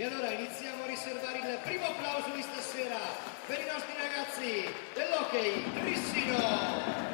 E allora iniziamo a riservare il primo applauso di stasera per i nostri ragazzi dell'Hockey Trissino.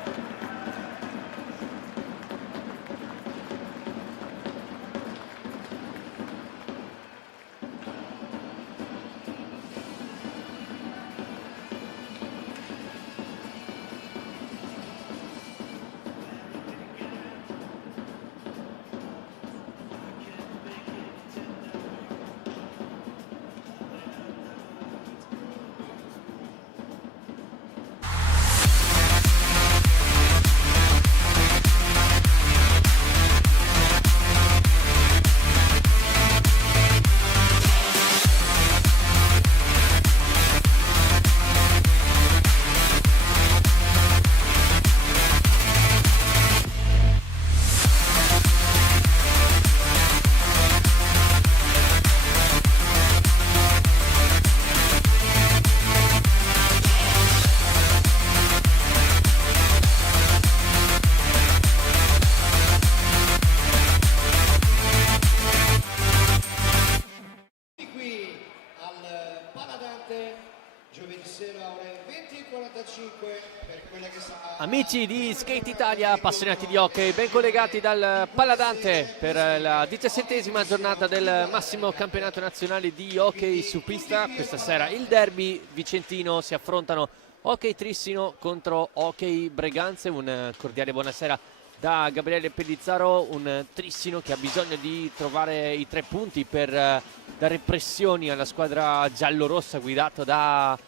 Giovedì sera ore 20:45 per quella che sarà... Amici di Skate Italia, appassionati di hockey, ben collegati dal Paladante per la 17ª giornata del massimo campionato nazionale di hockey su pista. Questa sera il derby vicentino, si affrontano Hockey Trissino contro Hockey Breganze. Un cordiale buonasera da Gabriele Pellizzaro, un Trissino che ha bisogno di trovare i 3 punti per dare pressioni alla squadra giallorossa guidata da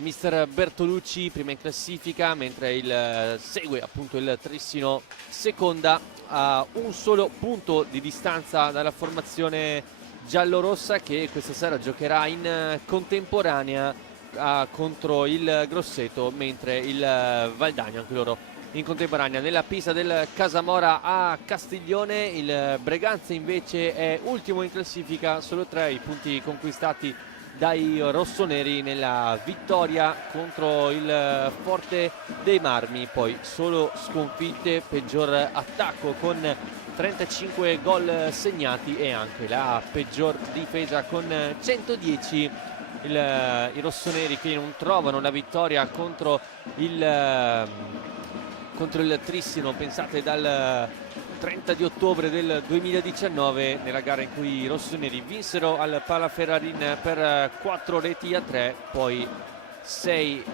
mister Bertolucci, prima in classifica, mentre segue appunto il Trissino seconda a un solo punto di distanza dalla formazione giallorossa, che questa sera giocherà in contemporanea contro il Grosseto, mentre il Valdagno anche loro in contemporanea nella pista del Casamora a Castiglione. Il Breganze invece è ultimo in classifica, solo 3 i punti conquistati dai rossoneri nella vittoria contro il Forte dei Marmi, poi solo sconfitte, peggior attacco con 35 gol segnati e anche la peggior difesa con 110. I rossoneri che non trovano la vittoria contro il Trissino, pensate, dal 30 di ottobre del 2019, nella gara in cui i rossoneri vinsero al Palaferrarin per 4-3, poi 6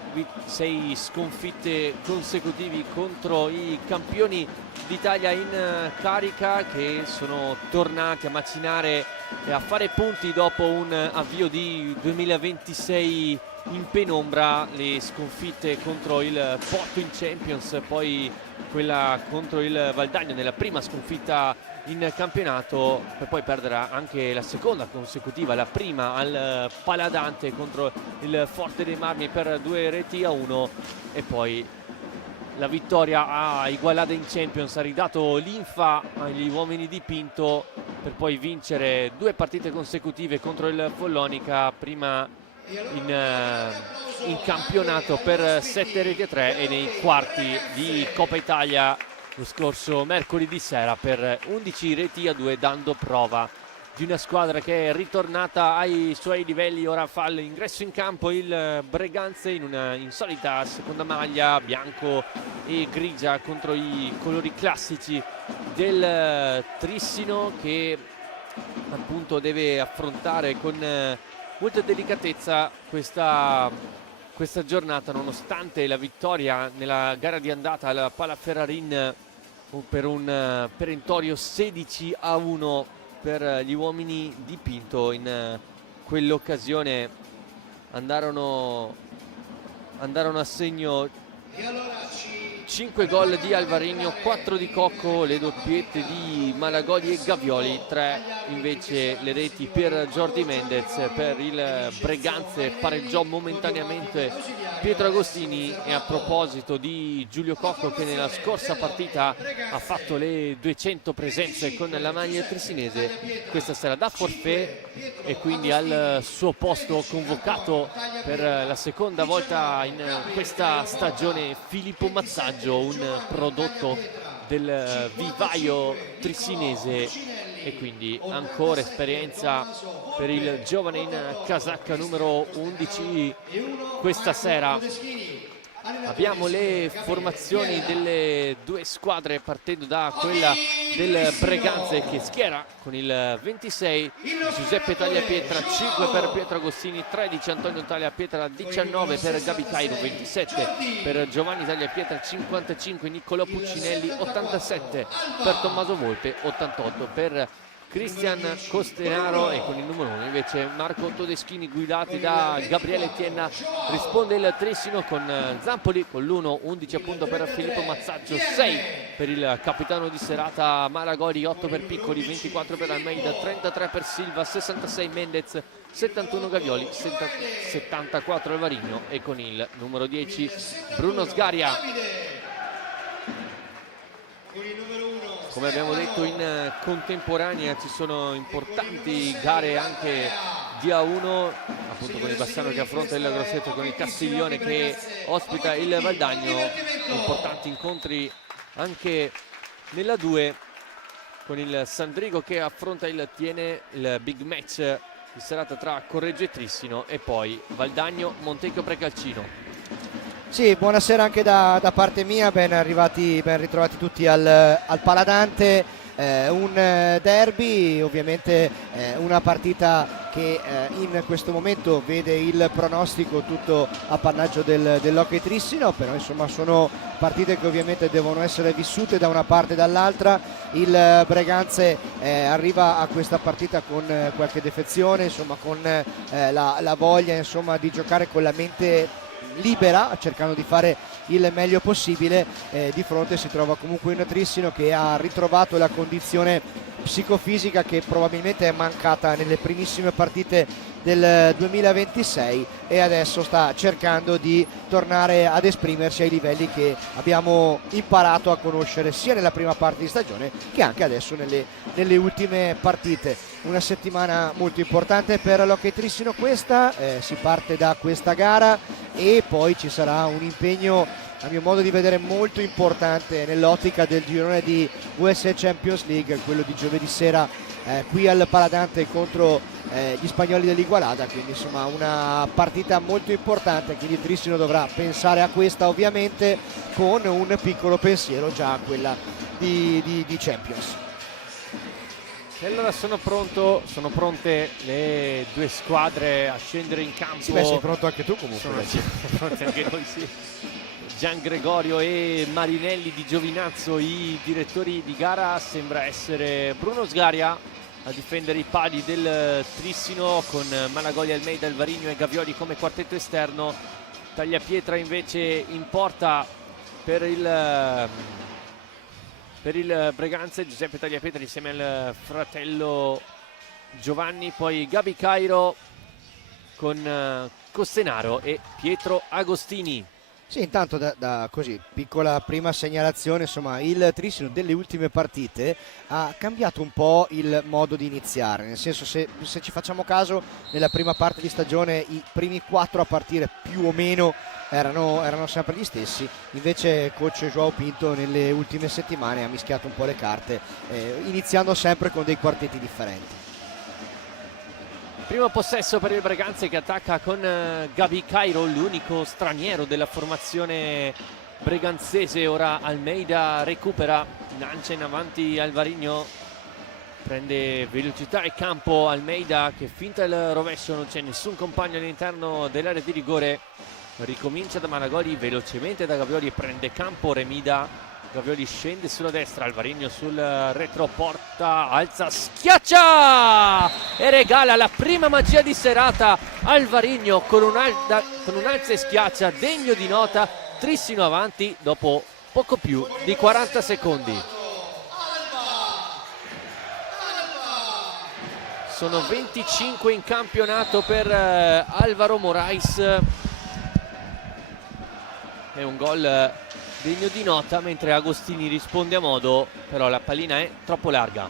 sconfitte consecutivi contro i campioni d'Italia in carica, che sono tornati a macinare e a fare punti dopo un avvio di 2026 in penombra. Le sconfitte contro il Porto in Champions, poi quella contro il Valdagno nella prima sconfitta in campionato, per poi perdere anche la seconda consecutiva, la prima al Paladante contro il Forte dei Marmi per 2-1, e poi la vittoria a Igualada in Champions ha ridato linfa agli uomini di Pinto, per poi vincere 2 partite consecutive contro il Follonica, prima in campionato per 7-3 e nei quarti di Coppa Italia lo scorso mercoledì sera per 11-2, dando prova di una squadra che è ritornata ai suoi livelli. Ora fa l'ingresso in campo il Breganze in una insolita seconda maglia bianco e grigia contro i colori classici del Trissino, che appunto deve affrontare con molta delicatezza questa giornata, nonostante la vittoria nella gara di andata al Palaferrarin per un perentorio 16-1 per gli uomini di Pinto. In quell'occasione andarono a segno 5 gol di Alvarinho, 4 di Cocco, le doppiette di Malagodi e Gavioli, 3 invece le reti per Jordi Mendez. Per il Breganze pareggiò momentaneamente Pietro Agostini, e a proposito di Giulio Cocco, che nella scorsa partita ha fatto le 200 presenze con la maglia trissinese, questa sera da forfait, e quindi al suo posto convocato per la seconda volta in questa stagione Filippo Mazzaggio, un prodotto del vivaio trissinese e quindi ancora esperienza per il giovane in casacca numero 11. Questa sera abbiamo le formazioni delle due squadre, partendo da quella del Breganze che schiera con il 26 Giuseppe Tagliapietra, 5 per Pietro Agostini, 13 Antonio Tagliapietra, 19 per Gabi Cairo, 27 per Giovanni Tagliapietra, 55 Niccolò Puccinelli, 87 per Tommaso Volpe, 88 per Cristian Costenaro, e con il numero 1 invece Marco Todeschini, guidati da Gabriele Tienna. Risponde il Trissino con Zampoli con l'1, 11 appunto per Filippo Mazzaggio, 6 per il capitano di serata Maragoli, 8 per Piccoli, 24 per Almeida, 33 per Silva, 66 Mendez, 71 Gavioli, 74 Alvarino, e con il numero 10 Bruno Sgaria. Come abbiamo detto, in contemporanea ci sono importanti gare anche di A1, appunto con il Bassano che affronta il Grosseto, con il Castiglione che ospita il Valdagno. Importanti incontri anche nella 2, con il Sandrigo che affronta il Tiene, il big match di serata tra Correggio e Trissino, e poi Valdagno Montecchio Precalcino. Sì, buonasera anche da parte mia, ben ritrovati tutti al Paladante. Un derby, ovviamente una partita che in questo momento vede il pronostico tutto appannaggio dell'Hockey Trissino, però insomma sono partite che ovviamente devono essere vissute da una parte e dall'altra. Il Breganze arriva a questa partita con qualche defezione, insomma con la voglia insomma di giocare con la mente libera, cercando di fare il meglio possibile. Di fronte si trova comunque un Trissino che ha ritrovato la condizione psicofisica che probabilmente è mancata nelle primissime partite del 2026, e adesso sta cercando di tornare ad esprimersi ai livelli che abbiamo imparato a conoscere sia nella prima parte di stagione che anche adesso nelle ultime partite. Una settimana molto importante per l'Hockey Trissino questa, si parte da questa gara e poi ci sarà un impegno, a mio modo di vedere, molto importante nell'ottica del girone di USA Champions League, quello di giovedì sera qui al Paladante contro gli spagnoli dell'Igualada. Quindi insomma una partita molto importante, quindi il Trissino dovrà pensare a questa ovviamente con un piccolo pensiero già a quella di Champions. E allora sono pronte le due squadre a scendere in campo. Sì, beh, sei pronto anche tu comunque. Sono pronti anche noi, sì. Gian Gregorio e Marinelli di Giovinazzo i direttori di gara. Sembra essere Bruno Sgaria a difendere i pali del Trissino, con Malagoli, Almeida, Alvarino e Gavioli come quartetto esterno. Tagliapietra invece in porta per il Breganze, Giuseppe Tagliapietra insieme al fratello Giovanni, poi Gabi Cairo con Costenaro e Pietro Agostini. Sì, intanto da così, piccola prima segnalazione, insomma il Trissino delle ultime partite ha cambiato un po' il modo di iniziare, nel senso, se ci facciamo caso, nella prima parte di stagione i primi 4 a partire più o meno erano sempre gli stessi. Invece coach Joao Pinto nelle ultime settimane ha mischiato un po' le carte, iniziando sempre con dei quartetti differenti. Primo possesso per il Breganze che attacca con Gabi Cairo, l'unico straniero della formazione breganzese. Ora Almeida recupera, lancia in avanti Alvarino, prende velocità e campo Almeida che finta il rovescio, non c'è nessun compagno all'interno dell'area di rigore. Ricomincia da Malagoli, velocemente da Gavioli e prende campo Remida. Gavioli scende sulla destra, Alvarino sul retroporta, alza, schiaccia e regala la prima magia di serata. Alvarino con un alza e schiaccia degno di nota. Trissino avanti dopo poco più di 40 secondi. Sono 25 in campionato per Alvaro Morais. È un gol degno di nota, mentre Agostini risponde a modo, però la pallina è troppo larga.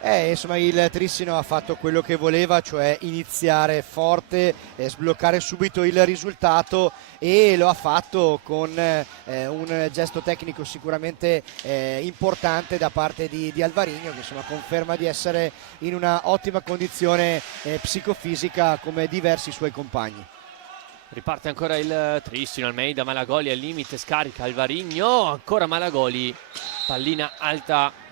Insomma, il Trissino ha fatto quello che voleva, cioè iniziare forte, sbloccare subito il risultato, e lo ha fatto con un gesto tecnico sicuramente importante da parte di Alvarinho, che insomma conferma di essere in una ottima condizione psicofisica come diversi suoi compagni. Riparte ancora il Trissino, Almeida, Malagoli al limite, scarica Alvarinho, ancora Malagoli, pallina alta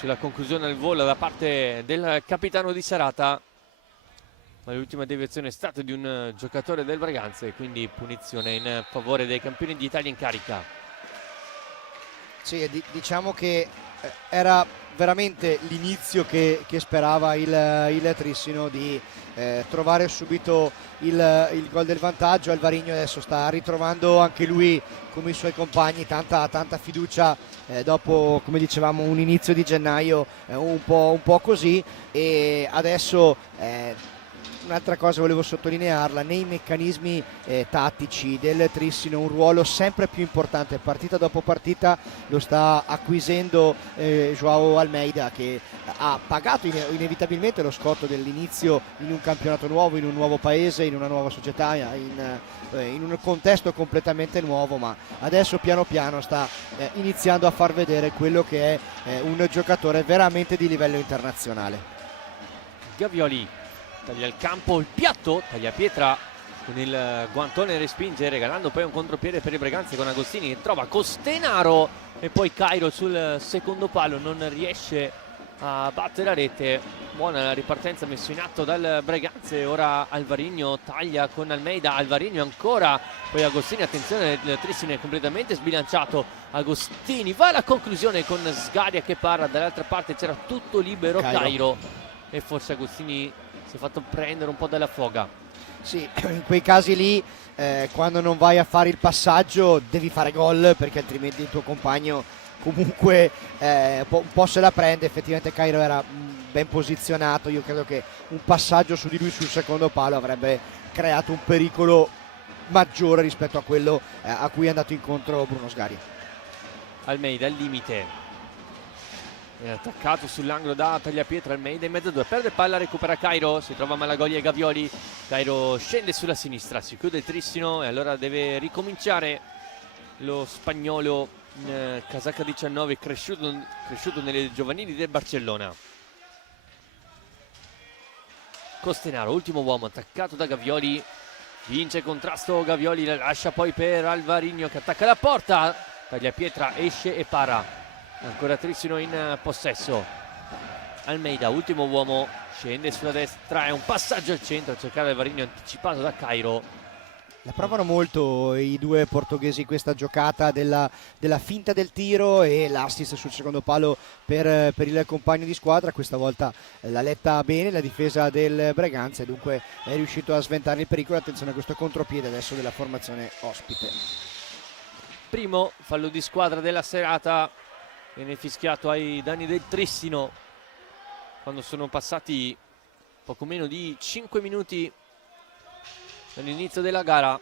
sulla conclusione del volo da parte del capitano di serata, ma l'ultima deviazione è stata di un giocatore del Breganze, quindi punizione in favore dei campioni d'Italia in carica. Sì, diciamo che era veramente l'inizio che sperava il Trissino di trovare subito il gol del vantaggio. Alvarinho adesso sta ritrovando anche lui, come i suoi compagni, tanta fiducia dopo, come dicevamo, un inizio di gennaio un po' così, e adesso un'altra cosa volevo sottolinearla: nei meccanismi tattici del Trissino un ruolo sempre più importante partita dopo partita lo sta acquisendo Joao Almeida, che ha pagato inevitabilmente lo scotto dell'inizio in un campionato nuovo, in un nuovo paese, in una nuova società, in un contesto completamente nuovo, ma adesso piano piano sta iniziando a far vedere quello che è un giocatore veramente di livello internazionale. Gavioli taglia il campo, il piatto, taglia pietra con il guantone, respinge, regalando poi un contropiede per i Breganze con Agostini che trova Costenaro, e poi Cairo sul secondo palo non riesce a battere la rete. Buona la ripartenza messa in atto dal Breganze. Ora Alvarinho taglia con Almeida, Alvarinho ancora, poi Agostini, attenzione, il Trissino è completamente sbilanciato, Agostini va alla conclusione con Sgaria che parla, dall'altra parte c'era tutto libero Cairo, e forse Agostini si è fatto prendere un po' dalla foga. Sì, in quei casi lì quando non vai a fare il passaggio devi fare gol, perché altrimenti il tuo compagno comunque un po' se la prende. Effettivamente Cairo era ben posizionato, io credo che un passaggio su di lui sul secondo palo avrebbe creato un pericolo maggiore rispetto a quello a cui è andato incontro Bruno Sgaria. Almeida al limite, è attaccato sull'angolo da tagliapietra. Almeida in mezzo a due, perde palla, recupera Cairo, si trova Malagoli e Gavioli, Cairo scende sulla sinistra, si chiude il Trissino e allora deve ricominciare lo spagnolo in casacca 19, cresciuto nelle giovanili del Barcellona. Costenaro, ultimo uomo, attaccato da Gavioli, vince il contrasto Gavioli, la lascia poi per Alvarinho che attacca la porta, tagliapietra esce e para. Ancora Trissino in possesso. Almeida, ultimo uomo, scende sulla destra, è un passaggio al centro a cercare Alvarinho, anticipato da Cairo. La provano molto i due portoghesi questa giocata della finta del tiro e l'assist sul secondo palo per il compagno di squadra. Questa volta l'ha letta bene la difesa del Breganze, dunque è riuscito a sventare il pericolo. Attenzione a questo contropiede adesso della formazione ospite. Primo fallo di squadra della serata, viene fischiato ai danni del Trissino quando sono passati poco meno di 5 minuti dall'inizio della gara.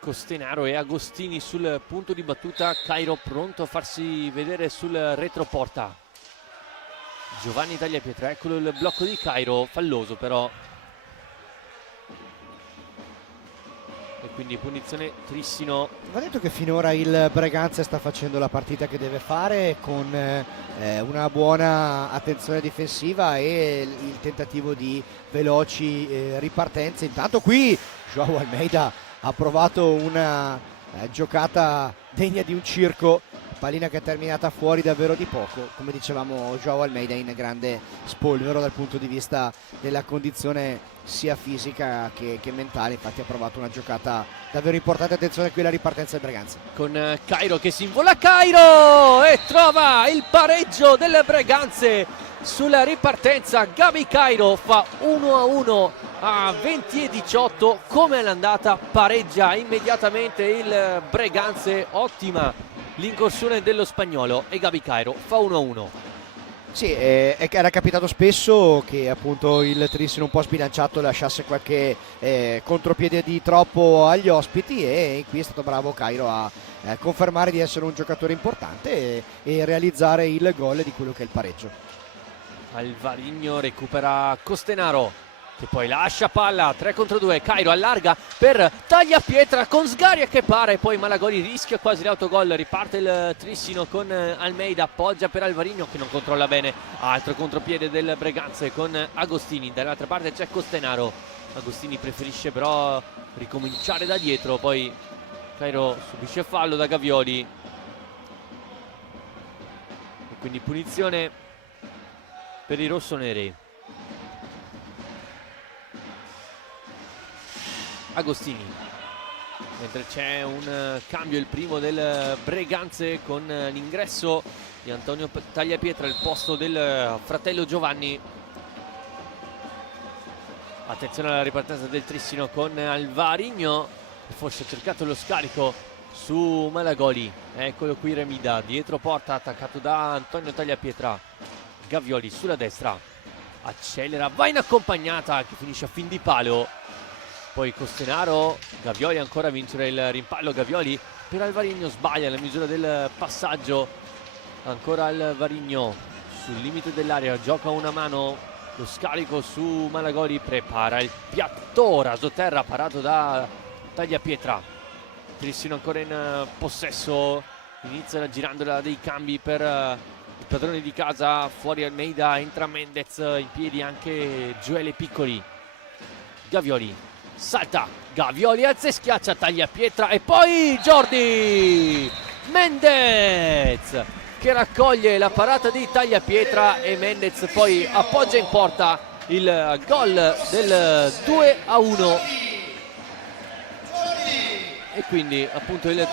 Costenaro e Agostini sul punto di battuta, Cairo pronto a farsi vedere sul retroporta. Giovanni tagliapietra, eccolo il blocco di Cairo, falloso però, e quindi punizione Trissino. Va detto che finora il Breganze sta facendo la partita che deve fare, con una buona attenzione difensiva e il tentativo di veloci ripartenze. Intanto qui Joao Almeida ha provato una giocata degna di un circo, pallina che è terminata fuori davvero di poco. Come dicevamo, Joao Almeida in grande spolvero dal punto di vista della condizione sia fisica che mentale, infatti ha provato una giocata davvero importante. Attenzione qui alla ripartenza del Breganze con Cairo che si invola, Cairo, e trova il pareggio del Breganze sulla ripartenza. Gabi Cairo fa 1-1 a 20:18, come all'andata pareggia immediatamente il Breganze. Ottima l'incursione dello spagnolo e Gabi Cairo fa 1-1. Sì, era capitato spesso che appunto il Trissino un po' sbilanciato lasciasse qualche contropiede di troppo agli ospiti, e qui è stato bravo Cairo a confermare di essere un giocatore importante e realizzare il gol di quello che è il pareggio. Alvarino recupera Costenaro, che poi lascia palla, 3 contro 2, Cairo allarga per Tagliapietra con Sgaria che pare, poi Malagoli rischia quasi l'autogol, riparte il Trissino con Almeida, appoggia per Alvarino che non controlla bene, altro contropiede del Breganze con Agostini, dall'altra parte c'è Costenaro, Agostini preferisce però ricominciare da dietro, poi Cairo subisce fallo da Gavioli e quindi punizione per i rossoneri. Agostini, mentre c'è un cambio, il primo del Breganze con l'ingresso di Antonio Tagliapietra al posto del fratello Giovanni. Attenzione alla ripartenza del Trissino con Alvarino, forse ha cercato lo scarico su Malagoli, eccolo qui Remida, dietro porta attaccato da Antonio Tagliapietra, Gavioli sulla destra, accelera, va in accompagnata che finisce a fin di palo. Poi Costenaro, Gavioli ancora a vincere il rimpallo, Gavioli per Alvarino, sbaglia la misura del passaggio, ancora Alvarino sul limite dell'area, gioca una mano, lo scarico su Malagoli, prepara il piatto raso terra parato da Tagliapietra. Trissino ancora in possesso, inizia girandola dei cambi per i padroni di casa, fuori Almeida, entra Mendez, in piedi anche Gioele Piccoli. Gavioli salta, Gavioli alza e schiaccia Tagliapietra e poi Jordi Mendez che raccoglie la parata di Tagliapietra e Mendez poi appoggia in porta il gol del 2-1 e quindi appunto il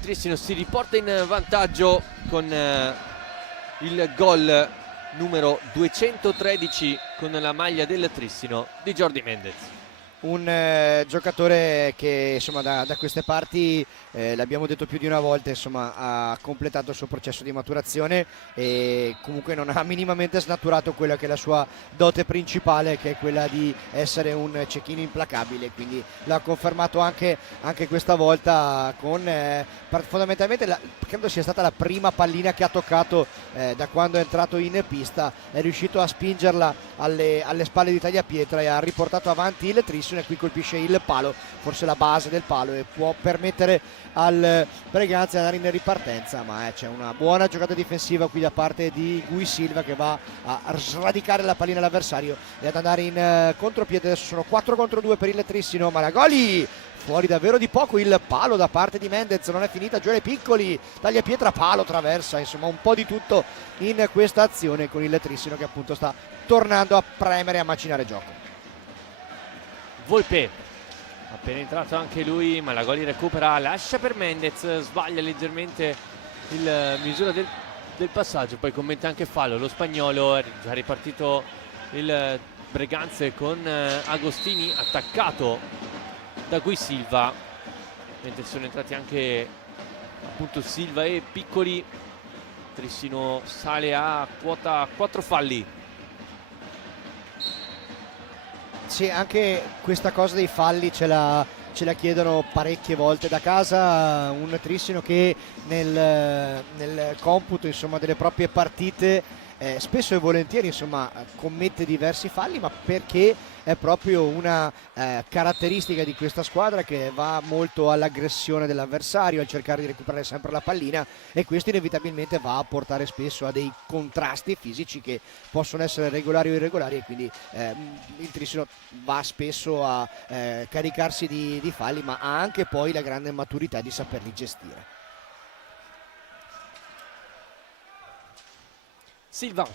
Trissino si riporta in vantaggio con il gol numero 213 con la maglia del Trissino di Jordi Mendez. Un giocatore che insomma da queste parti, l'abbiamo detto più di una volta, insomma ha completato il suo processo di maturazione e comunque non ha minimamente snaturato quella che è la sua dote principale, che è quella di essere un cecchino implacabile, quindi l'ha confermato anche questa volta con fondamentalmente credo sia stata la prima pallina che ha toccato da quando è entrato in pista, è riuscito a spingerla alle spalle di Tagliapietra e ha riportato avanti il Trissino, e qui colpisce il palo, forse la base del palo, e può permettere al Breganze di andare in ripartenza, ma c'è una buona giocata difensiva qui da parte di Gui Silva che va a sradicare la pallina all'avversario e ad andare in contropiede. Adesso sono 4 contro 2 per il Trissino, Malagoli fuori davvero di poco, il palo da parte di Mendez, non è finita, Gioele Piccoli, Tagliapietra, palo, traversa, insomma un po' di tutto in questa azione con il Trissino che appunto sta tornando a premere e a macinare gioco. Volpe, appena entrato anche lui, Malagoli recupera, lascia per Mendez, sbaglia leggermente il misura del passaggio, poi commette anche fallo, lo spagnolo, è già ripartito il Breganze con Agostini attaccato da Gui Silva, mentre sono entrati anche appunto Silva e Piccoli. Trissino sale a quota 4 falli. Sì, anche questa cosa dei falli ce la chiedono parecchie volte da casa, un Trissino che nel computo insomma delle proprie partite spesso e volentieri insomma commette diversi falli, ma perché è proprio una caratteristica di questa squadra che va molto all'aggressione dell'avversario, al cercare di recuperare sempre la pallina, e questo inevitabilmente va a portare spesso a dei contrasti fisici che possono essere regolari o irregolari, e quindi il Trissino va spesso a caricarsi di falli, ma ha anche poi la grande maturità di saperli gestire. Silva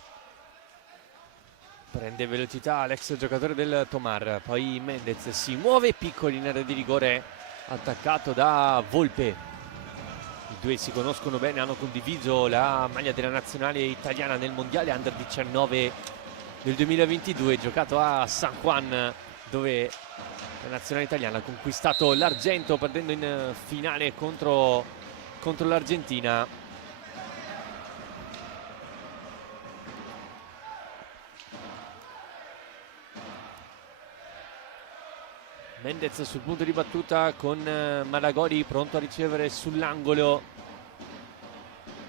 prende velocità l'ex giocatore del Tomar, poi Mendez si muove, Piccoli in area di rigore attaccato da Volpe. I due si conoscono bene, hanno condiviso la maglia della nazionale italiana nel mondiale Under 19 del 2022 giocato a San Juan, dove la nazionale italiana ha conquistato l'argento perdendo in finale contro l'Argentina. Mendez sul punto di battuta con Malagori pronto a ricevere sull'angolo.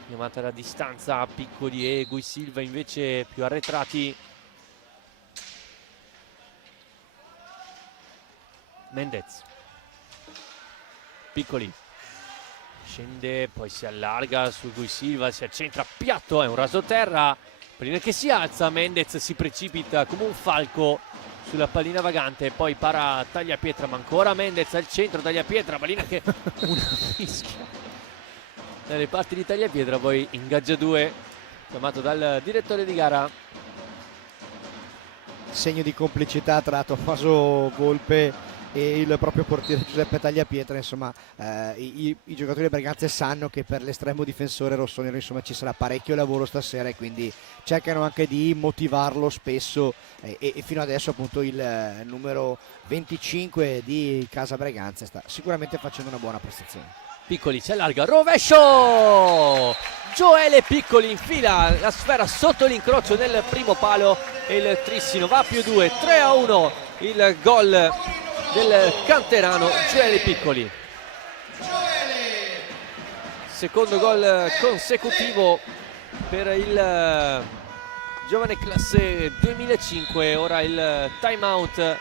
Chiamata la distanza, Piccoli e Guisilva invece più arretrati. Mendez, Piccoli scende, poi si allarga su Guisilva, si accentra, piatto, è un rasoterra. Pallina che si alza, Mendez si precipita come un falco sulla pallina vagante, poi para Tagliapietra, ma ancora Mendez al centro, Tagliapietra, pallina che una fischia dalle parti di Tagliapietra, poi ingaggia 2, chiamato dal direttore di gara. Segno di complicità tra Tommaso Volpe e il proprio portiere Giuseppe Tagliapietra. Insomma, i giocatori del Breganze sanno che per l'estremo difensore rossonero insomma ci sarà parecchio lavoro stasera, e quindi cercano anche di motivarlo spesso, e fino adesso appunto il numero 25 di Casa Breganze sta sicuramente facendo una buona prestazione. Piccoli si allarga, rovescio! Gioele Piccoli infila la sfera sotto l'incrocio del primo palo e il Trissino va a +2, 3-1 il gol del canterano Gioele Piccoli. Secondo gol consecutivo per il giovane classe 2005. Ora il time out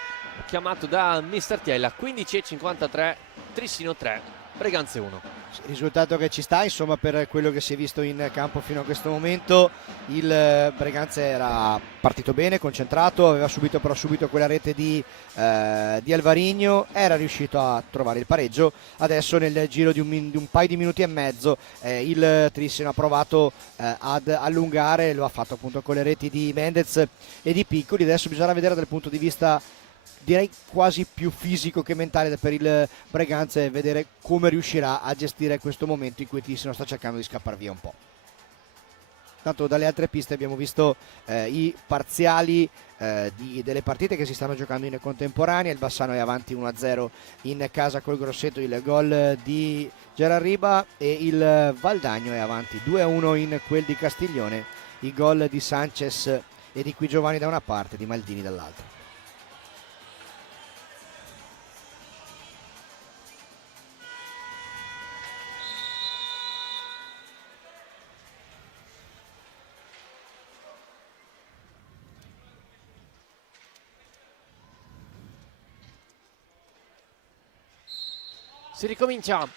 chiamato da Mister Tiella. 15:53, Trissino 3, Breganze 1. Risultato che ci sta insomma per quello che si è visto in campo fino a questo momento. Il Breganze era partito bene, concentrato, aveva però subito quella rete di Alvarigno, era riuscito a trovare il pareggio. Adesso nel giro di un paio di minuti e mezzo il Trissino ha provato ad allungare, lo ha fatto appunto con le reti di Mendez e di Piccoli. Adesso bisogna vedere dal punto di vista direi quasi più fisico che mentale per il Breganze, vedere come riuscirà a gestire questo momento in cui Trissino sta cercando di scappare via un po'. Tanto dalle altre piste abbiamo visto i parziali delle partite che si stanno giocando in contemporanea. Il Bassano è avanti 1-0 in casa col Grosseto, il gol di Gerarriba, e il Valdagno è avanti 2-1 in quel di Castiglione, i gol di Sanchez e di Qui Giovanni da una parte, di Maldini dall'altra. Si ricomincia,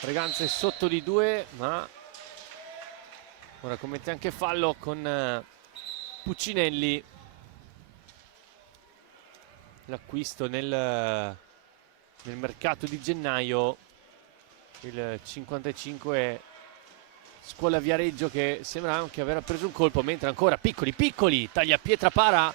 Breganze sotto di 2, ma ora commette anche fallo con Puccinelli. L'acquisto nel mercato di gennaio, il 55 Scuola Viareggio, che sembra anche aver preso un colpo, mentre ancora Piccoli, Tagliapietra para,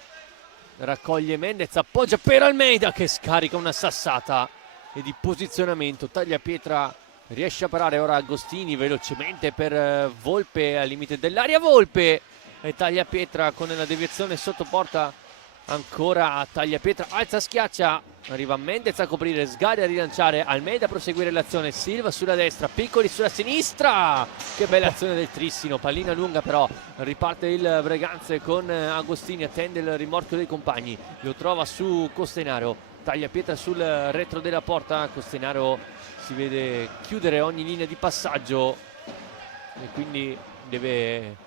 raccoglie Mendez, appoggia per Almeida che scarica una sassata e di posizionamento. Tagliapietra riesce a parare, ora Agostini velocemente per Volpe al limite dell'area, Volpe e Tagliapietra con la deviazione sotto porta. Ancora Tagliapietra, alza, schiaccia, arriva Mendez a coprire, Sgari a rilanciare, Almeida a proseguire l'azione, Silva sulla destra, Piccoli sulla sinistra. Che bella azione del Trissino, pallina lunga però riparte il Breganze con Agostini, attende il rimorchio dei compagni, lo trova su Costenaro, Tagliapietra sul retro della porta, Costenaro si vede chiudere ogni linea di passaggio e quindi deve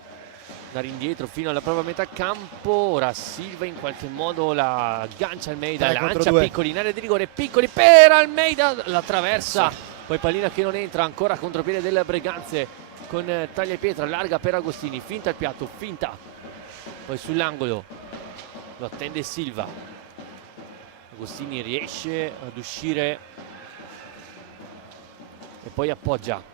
andare indietro fino alla propria metà campo. Ora Silva in qualche modo la aggancia Almeida, lancia Piccoli in area di rigore, Piccoli per Almeida, la traversa, poi pallina che non entra, ancora contropiede del Breganze con Tagliapietra, larga per Agostini, finta il piatto, finta, poi sull'angolo lo attende Silva, Agostini riesce ad uscire e poi appoggia.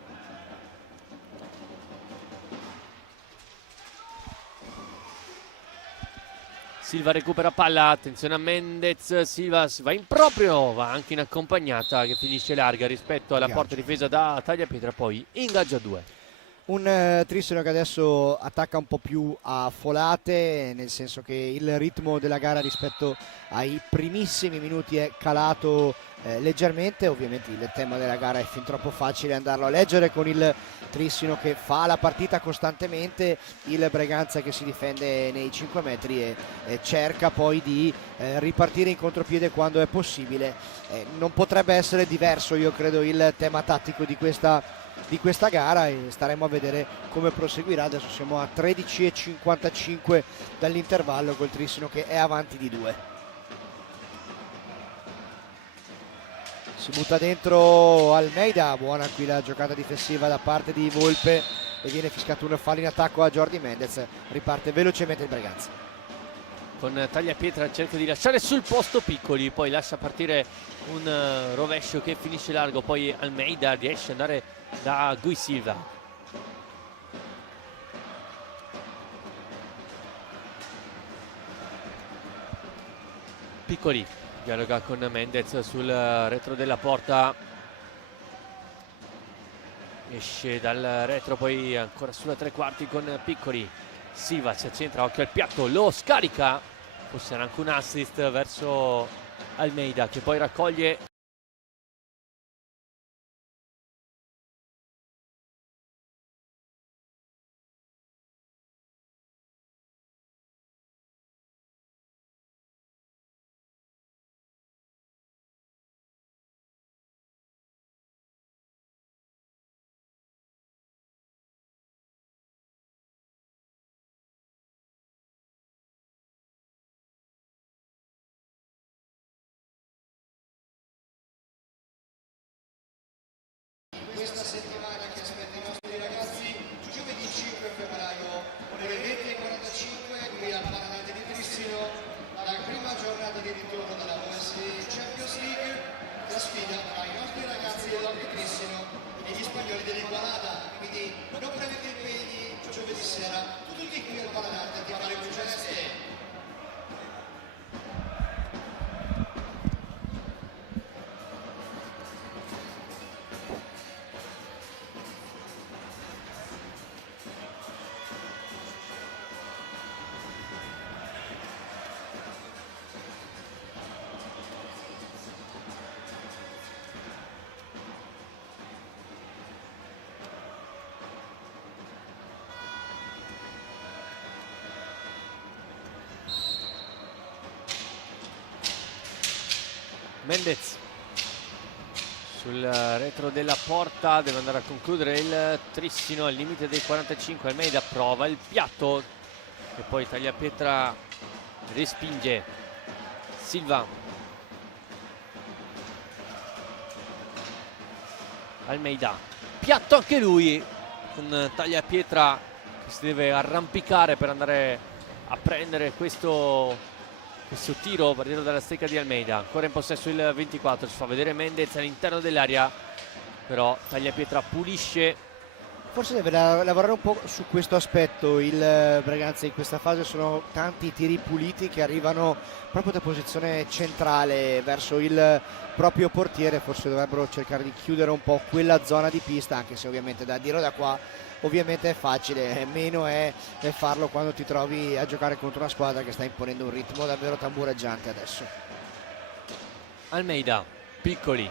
Silva recupera palla, attenzione a Mendez, Silva va in proprio, va anche in accompagnata che finisce larga rispetto alla porta difesa da Tagliapietra, poi ingaggia 2. Un Trissino che adesso attacca un po' più a folate, nel senso che il ritmo della gara rispetto ai primissimi minuti è calato leggermente. Ovviamente il tema della gara è fin troppo facile andarlo a leggere, con il Trissino che fa la partita costantemente, il Breganza che si difende nei 5 metri e cerca poi di ripartire in contropiede quando è possibile. Non potrebbe essere diverso, io credo, il tema tattico di questa gara, e staremo a vedere come proseguirà. Adesso siamo a 13:55 dall'intervallo, col Trissino che è avanti di 2. Si butta dentro Almeida, buona qui la giocata difensiva da parte di Volpe e viene fiscato un fallo in attacco a Jordi Mendez. Riparte velocemente il Breganza. Con Tagliapietra cerca di lasciare sul posto Piccoli, poi lascia partire un rovescio che finisce largo, poi Almeida riesce ad andare da Gui Silva. Piccoli dialoga con Mendez sul retro della porta, esce dal retro, poi ancora sulla tre quarti con Piccoli. Silva si accentra, occhio al piatto, lo scarica, forse era anche un assist verso Almeida che poi raccoglie. Questa settimana che aspetta i nostri ragazzi, giovedì 5 febbraio, ore 20:45, qui al Paladante di Trissino, la prima giornata di ritorno della OSE Champions League, la sfida tra i nostri ragazzi dell'Hockey Trissino e gli spagnoli dell'Igualada. Quindi non prendete impegni, giovedì sera, tutti qui al Paladante a fare un celeste. Mendez sul retro della porta, deve andare a concludere il Trissino al limite dei 45. Almeida prova il piatto e poi Tagliapietra respinge. Silva, Almeida, piatto anche lui, con Tagliapietra che si deve arrampicare per andare a prendere questo tiro partito dalla stecca di Almeida. Ancora in possesso il 24, si fa vedere Mendez all'interno dell'area, però Tagliapietra pulisce. Forse deve lavorare un po' su questo aspetto il Breganza in questa fase. Sono tanti i tiri puliti che arrivano proprio da posizione centrale verso il proprio portiere. Forse dovrebbero cercare di chiudere un po' quella zona di pista, anche se ovviamente da dirlo da qua ovviamente è facile, meno è farlo quando ti trovi a giocare contro una squadra che sta imponendo un ritmo davvero tambureggiante adesso. Almeida, Piccoli,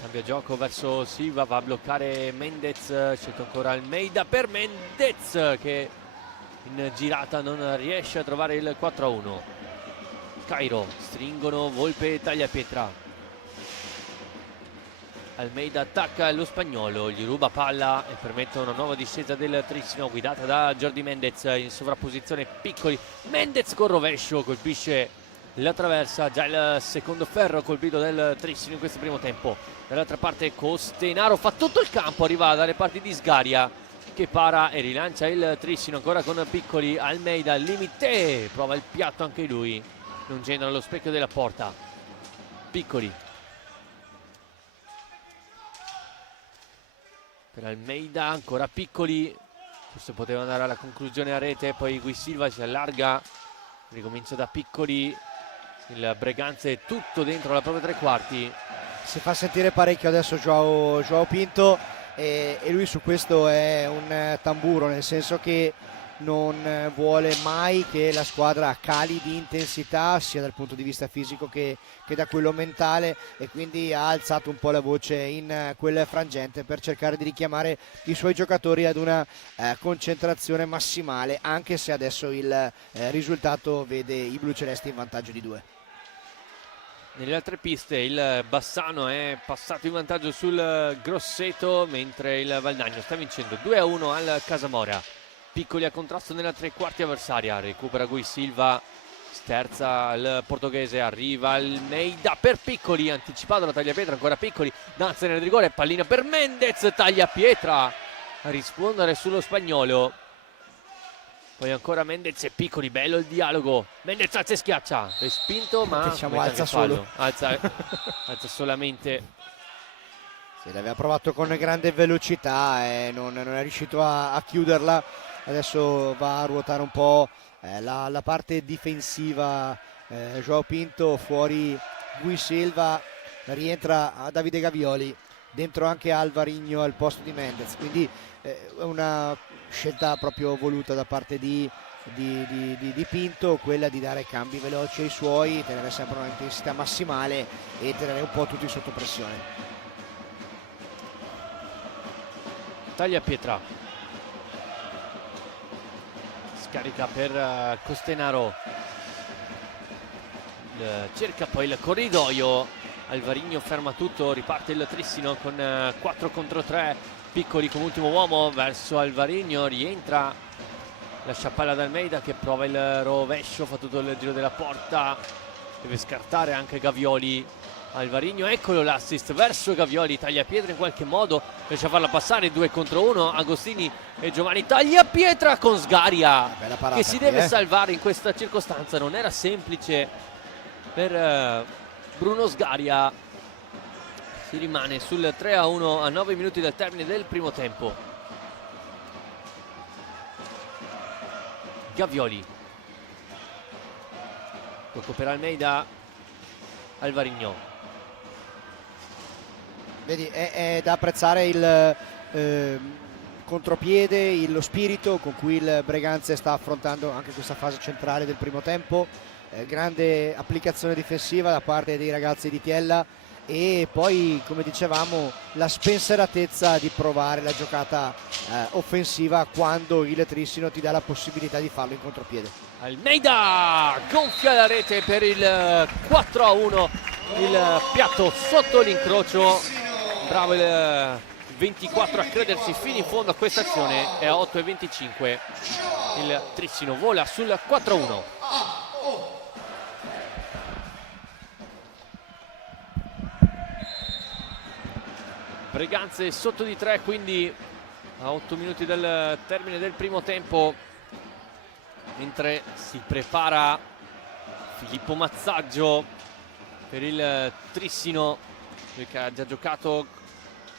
cambia gioco verso Silva, va a bloccare Mendez, cerca ancora Almeida per Mendez che in girata non riesce a trovare il 4-1. Cairo, stringono Volpe e Tagliapietra. Almeida attacca lo spagnolo, gli ruba palla e permette una nuova discesa del Trissino guidata da Jordi Mendez. In sovrapposizione Piccoli, Mendez con rovescio colpisce la traversa, già il secondo ferro colpito del Trissino in questo primo tempo. Dall'altra parte Costenaro fa tutto il campo, arriva dalle parti di Sgaria che para e rilancia il Trissino ancora con Piccoli. Almeida al limite, prova il piatto anche lui, non genera lo specchio della porta. Piccoli per Almeida, ancora Piccoli, forse poteva andare alla conclusione a rete, poi Gui Silva si allarga, ricomincia da Piccoli. Il Breganza è tutto dentro la propria tre quarti. Si fa sentire parecchio adesso Joao Pinto, e lui su questo è un tamburo, nel senso che non vuole mai che la squadra cali di intensità sia dal punto di vista fisico che da quello mentale, e quindi ha alzato un po' la voce in quel frangente per cercare di richiamare i suoi giocatori ad una concentrazione massimale, anche se adesso il risultato vede i blucelesti in vantaggio di 2. Nelle altre piste il Bassano è passato in vantaggio sul Grosseto, mentre il Valdagno sta vincendo 2-1 al Casamora. Piccoli a contrasto nella tre quarti avversaria, recupera Gui Silva, sterza il portoghese, arriva il Meida per Piccoli, anticipato la tagliapietra, ancora Piccoli, danza nel rigore, pallina per Mendez, tagliapietra a rispondere sullo spagnolo. Poi ancora Mendez e Piccoli, bello il dialogo, Mendez alza e schiaccia, respinto ma diciamo alza solo, alza solamente. Sì, l'aveva provato con grande velocità e non è riuscito a chiuderla. Adesso va a ruotare un po' la parte difensiva Joao Pinto, fuori Gui Silva, rientra a Davide Gavioli, dentro anche Alvarino al posto di Mendez, quindi è una scelta proprio voluta da parte di Pinto, quella di dare cambi veloci ai suoi, tenere sempre una intensità massimale e tenere un po' tutti sotto pressione. Tagliapietra, scarica per Costenaro, cerca poi il corridoio, Alvarino ferma tutto, riparte il Trissino con 4 contro 3, Piccoli come ultimo uomo verso Alvarino, rientra, lascia palla da Almeida che prova il rovescio, fa tutto il giro della porta, deve scartare anche Gavioli. Alvarino, eccolo l'assist verso Gavioli, tagliapietra in qualche modo, riesce a farla passare, 2 contro 1, Agostini e Giovanni, tagliapietra con Sgaria che si deve salvare in questa circostanza, non era semplice per Bruno Sgaria. Si rimane sul 3-1 a 9 minuti dal termine del primo tempo. Gavioli, tocco per Almeida, Alvarino. Vedi, è da apprezzare il contropiede, lo spirito con cui il Breganze sta affrontando anche questa fase centrale del primo tempo, grande applicazione difensiva da parte dei ragazzi di Tiella e poi, come dicevamo, la spensieratezza di provare la giocata offensiva quando il Trissino ti dà la possibilità di farlo in contropiede. Almeida gonfia la rete per il 4-1, il piatto sotto l'incrocio, bravo il 24 a credersi fino in fondo a questa azione, e a 8:25 il Trissino vola sul 4-1. Breganze sotto di 3, quindi a 8 minuti dal termine del primo tempo, mentre si prepara Filippo Mazzaggio per il Trissino, che ha già giocato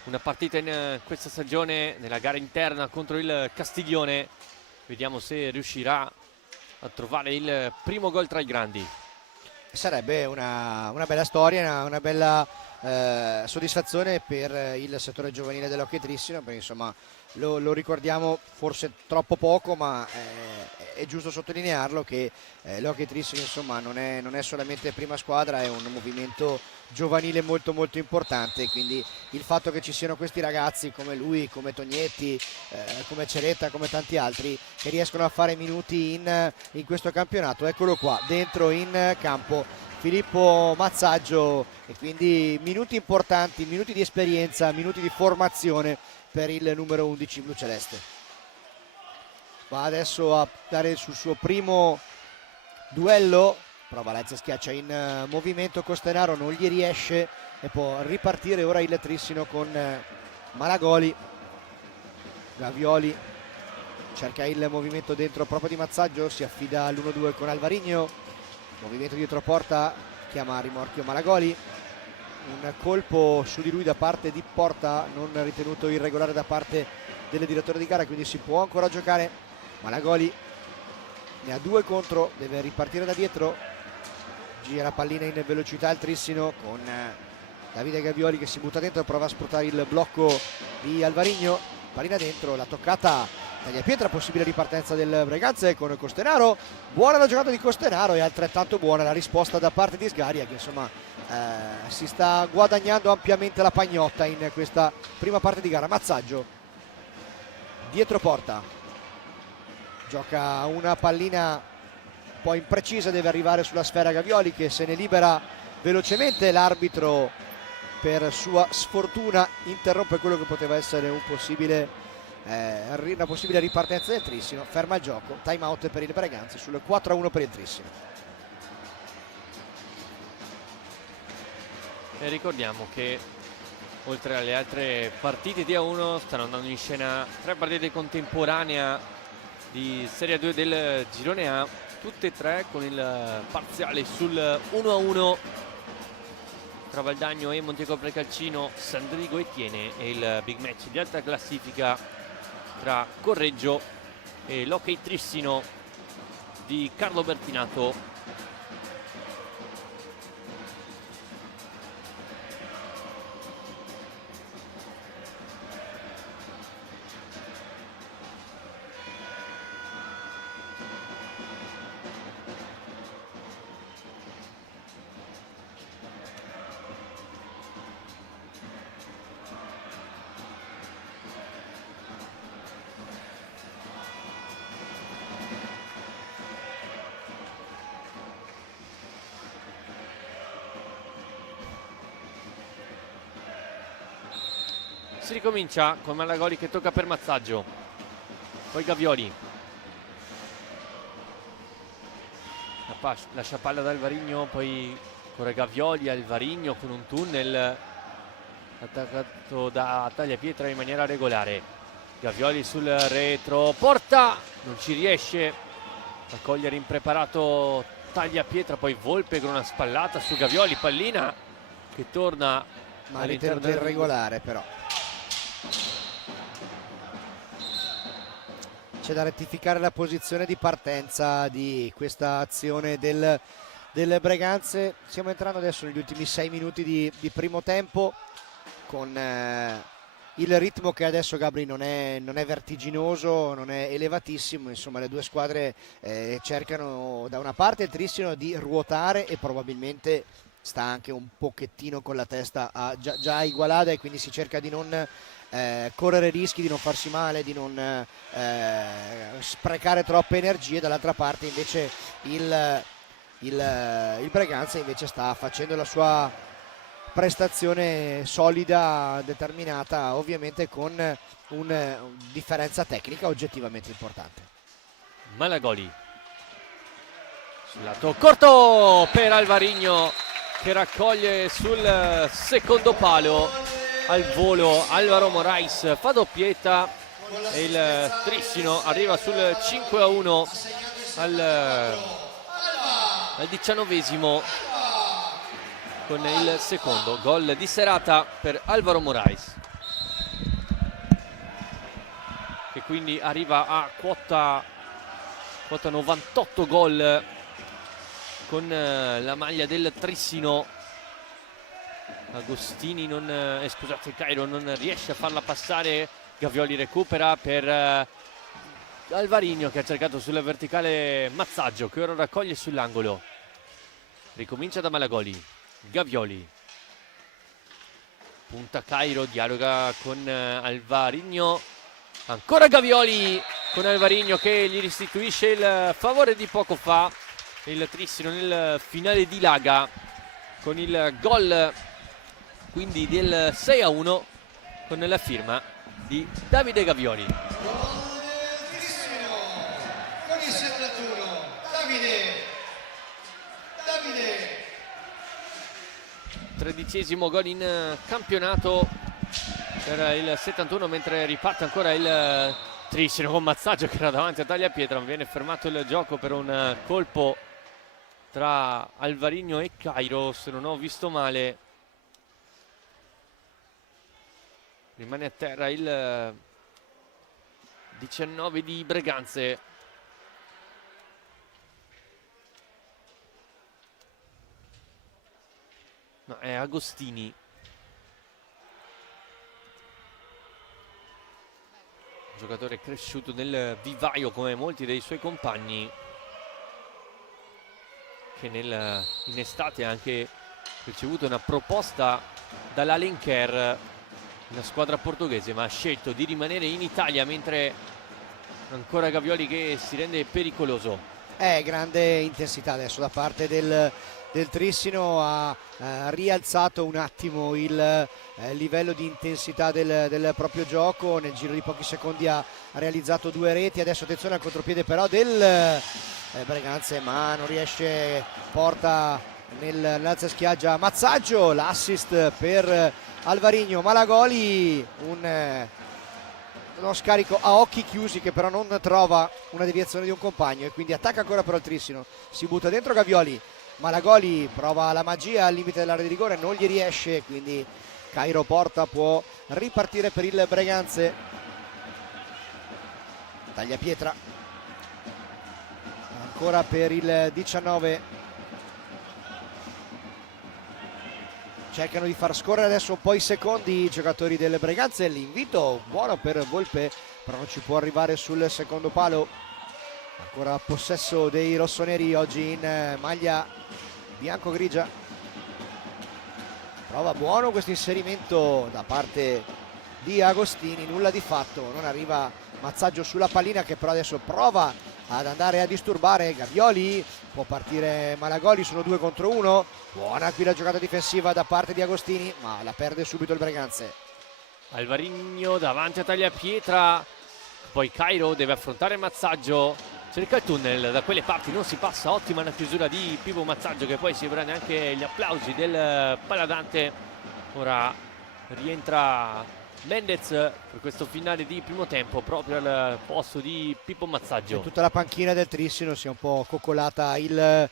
una partita in questa stagione nella gara interna contro il Castiglione. Vediamo se riuscirà a trovare il primo gol tra i grandi. Sarebbe una bella storia, una bella soddisfazione per il settore giovanile dell'Hockey Trissino, perché insomma lo ricordiamo forse troppo poco, ma è giusto sottolinearlo che l'Hockey Trissino insomma non è solamente prima squadra, è un movimento giovanile molto molto importante, quindi il fatto che ci siano questi ragazzi come lui, come Tognetti, come Ceretta, come tanti altri che riescono a fare minuti in questo campionato, eccolo qua dentro in campo Filippo Mazzaggio, e quindi minuti importanti, minuti di esperienza, minuti di formazione per il numero 11 bluceleste. Va adesso a dare sul suo primo duello, prova Lenz, schiaccia in movimento Costenaro, non gli riesce e può ripartire ora il Trissino con Malagoli. Gavioli cerca il movimento dentro proprio di Mazzaggio, si affida all'1-2 con Alvarino, movimento dietro porta, chiama a rimorchio Malagoli, un colpo su di lui da parte di Porta non ritenuto irregolare da parte del direttore di gara, quindi si può ancora giocare. Malagoli ne ha 2 contro, deve ripartire da dietro, gira pallina in velocità il Trissino con Davide Gavioli che si butta dentro e prova a sfruttare il blocco di Alvarino, pallina dentro, la toccata Tagliapietra, possibile ripartenza del Breganze con Costenaro, buona la giocata di Costenaro e altrettanto buona la risposta da parte di Sgaria, che insomma si sta guadagnando ampiamente la pagnotta in questa prima parte di gara. Mazzaggio dietro porta, gioca una pallina un po' imprecisa, deve arrivare sulla sfera Gavioli che se ne libera velocemente. L'arbitro, per sua sfortuna, interrompe quello che poteva essere una possibile ripartenza del Trissino, ferma il gioco, time out per il Breganze sul 4-1 per il Trissino. E ricordiamo che oltre alle altre partite di A1 stanno andando in scena 3 partite contemporanea di Serie 2 del Girone A, tutte e 3 con il parziale sul 1-1 tra Valdagno e Monteco Precalcino, Sandrigo e Tiene, e il big match di alta classifica tra Correggio e l'Hockey Trissino di Carlo Bertinato. Si ricomincia con Malagoli che tocca per Mazzaggio, poi Gavioli, lascia palla ad Alvarigno, poi corre Gavioli, Alvarigno con un tunnel attaccato da Tagliapietra in maniera regolare. Gavioli sul retro, porta, non ci riesce a cogliere impreparato Tagliapietra, poi Volpe con una spallata su Gavioli, pallina che torna ma ritenuto irregolare, però c'è da rettificare la posizione di partenza di questa azione del Breganze. Stiamo entrando adesso negli ultimi 6 minuti di primo tempo, con il ritmo che adesso, Gabri, non è vertiginoso, non è elevatissimo. Insomma, le due squadre cercano da una parte il Trissino di ruotare e probabilmente sta anche un pochettino con la testa già igualata, e quindi si cerca di non correre rischi, di non farsi male, di non sprecare troppe energie. Dall'altra parte invece il Breganze invece sta facendo la sua prestazione solida, determinata, ovviamente con una differenza tecnica oggettivamente importante. Malagoli sul lato corto per Alvarigno che raccoglie sul secondo palo al volo. Alvaro Morais fa doppietta e il Trissino arriva sul 5-1 al 19esimo con il secondo gol di serata per Alvaro Morais, che quindi arriva a quota 98 gol con la maglia del Trissino. Agostini scusate, Cairo non riesce a farla passare. Gavioli recupera per Alvarigno che ha cercato sulla verticale Mazzaggio, che ora raccoglie sull'angolo. Ricomincia da Malagoli. Gavioli punta Cairo, dialoga con Alvarigno, ancora Gavioli con Alvarigno che gli restituisce il favore di poco fa. Il Trissino nel finale di Laga con il gol quindi del 6-1 con la firma di Davide Gavioli. Con il segnalatore Davide 13esimo gol in campionato per il 71, mentre riparte ancora il Trissino con Mazzaggio che era davanti a Tagliapietra. Viene fermato il gioco per un colpo tra Alvarigno e Cairo, se non ho visto male. Rimane a terra il 19 di Breganze. No, è Agostini. giocatore cresciuto nel vivaio come molti dei suoi compagni, che in estate ha anche ricevuto una proposta dall'Alenquer, una squadra portoghese, ma ha scelto di rimanere in Italia, mentre ancora Gavioli che si rende pericoloso. Grande intensità adesso da parte del Trissino, ha rialzato un attimo il livello di intensità del proprio gioco. Nel giro di pochi secondi ha realizzato 2 reti. Adesso attenzione al contropiede però del Breganze, ma non riesce, porta nell'alza schiaggia Mazzaggio, l'assist per Alvarinho. Malagoli, uno scarico a occhi chiusi che però non trova una deviazione di un compagno, e quindi attacca ancora però il Trissino, si butta dentro Gavioli. Malagoli prova la magia al limite dell'area di rigore, non gli riesce, quindi Cairo Porta può ripartire per il Breganze. Tagliapietra ancora per il 19, cercano di far scorrere adesso un po' i secondi i giocatori del Breganze. L'invito buono per Volpe, però non ci può arrivare sul secondo palo. Ancora possesso dei rossoneri oggi in maglia bianco-grigia. Prova buono questo inserimento da parte di Agostini, nulla di fatto, non arriva Mazzaggio sulla pallina, che però adesso prova ad andare a disturbare Gavioli. Può partire Malagoli, sono 2 contro 1. Buona qui la giocata difensiva da parte di Agostini, ma la perde subito il Breganze. Alvarinho davanti a Tagliapietra, poi Cairo deve affrontare Mazzaggio, cerca il tunnel, da quelle parti non si passa. Ottima la chiusura di Pippo Mazzaggio, che poi si prende anche gli applausi del Paladante. Ora rientra Mendez per questo finale di primo tempo proprio al posto di Pippo Mazzaggio. E tutta la panchina del Trissino si è un po' coccolata il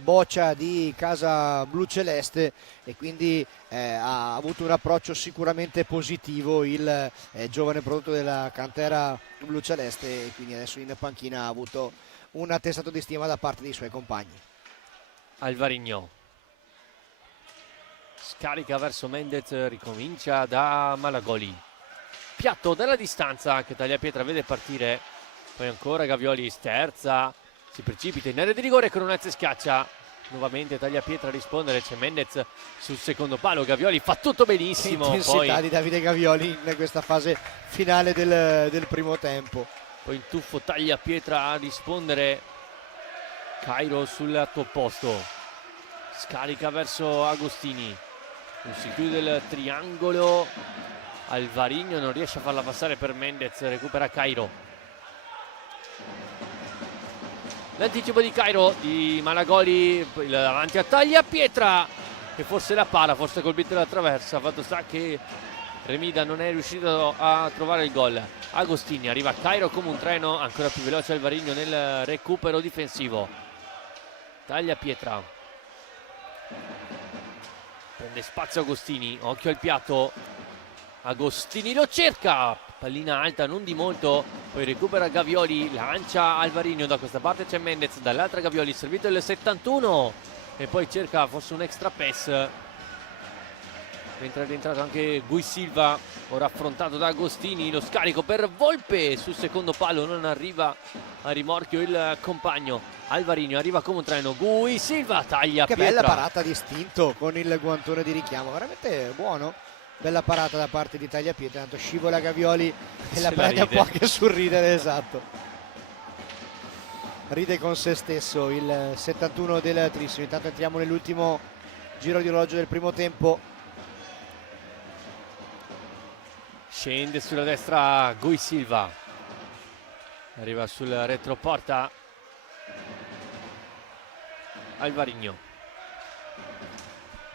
boccia di casa blu celeste, e quindi ha avuto un approccio sicuramente positivo il giovane prodotto della cantera blu celeste, e quindi adesso in panchina ha avuto un attestato di stima da parte dei suoi compagni. Alvarinho scarica verso Mendez, ricomincia da Malagoli, piatto dalla distanza che Tagliapietra vede partire, poi ancora Gavioli sterza, si precipita in area di rigore con un alza e schiaccia. Nuovamente Tagliapietra a rispondere, c'è Mendez sul secondo palo, Gavioli fa tutto benissimo. Che intensità poi di Davide Gavioli in questa fase finale del primo tempo. Poi il tuffo Tagliapietra a rispondere, Cairo sul lato opposto, scarica verso Agostini, si chiude il triangolo, Alvarinho non riesce a farla passare per Mendez, recupera Cairo. L'anticipo di Cairo, di Malagoli, davanti a Tagliapietra, che forse la para, forse colpito dalla traversa. Fatto sta che Remida non è riuscito a trovare il gol. Agostini, arriva Cairo come un treno, ancora più veloce Alvarinho nel recupero difensivo. Tagliapietra, prende spazio Agostini, occhio al piatto, Agostini lo cerca, pallina alta non di molto, poi recupera Gavioli, lancia Alvarinho, da questa parte c'è Mendez, dall'altra Gavioli, servito il 71, e poi cerca forse un extra pass, mentre è rientrato anche Gui Silva, ora affrontato da Agostini, lo scarico per Volpe sul secondo palo, non arriva a rimorchio il compagno. Alvarinho arriva come un treno, Gui Silva taglia Che pietra. bella parata di istinto con il guantone di richiamo, veramente buono. Bella parata da parte di Tagliapietra, tanto scivola Gavioli e la prende un po' anche sul ridere, esatto. Ride con se stesso il 71 del Trissino. Intanto entriamo nell'ultimo giro di orologio del primo tempo. Scende sulla destra Gui Silva, arriva sul retroporta Alvarinho,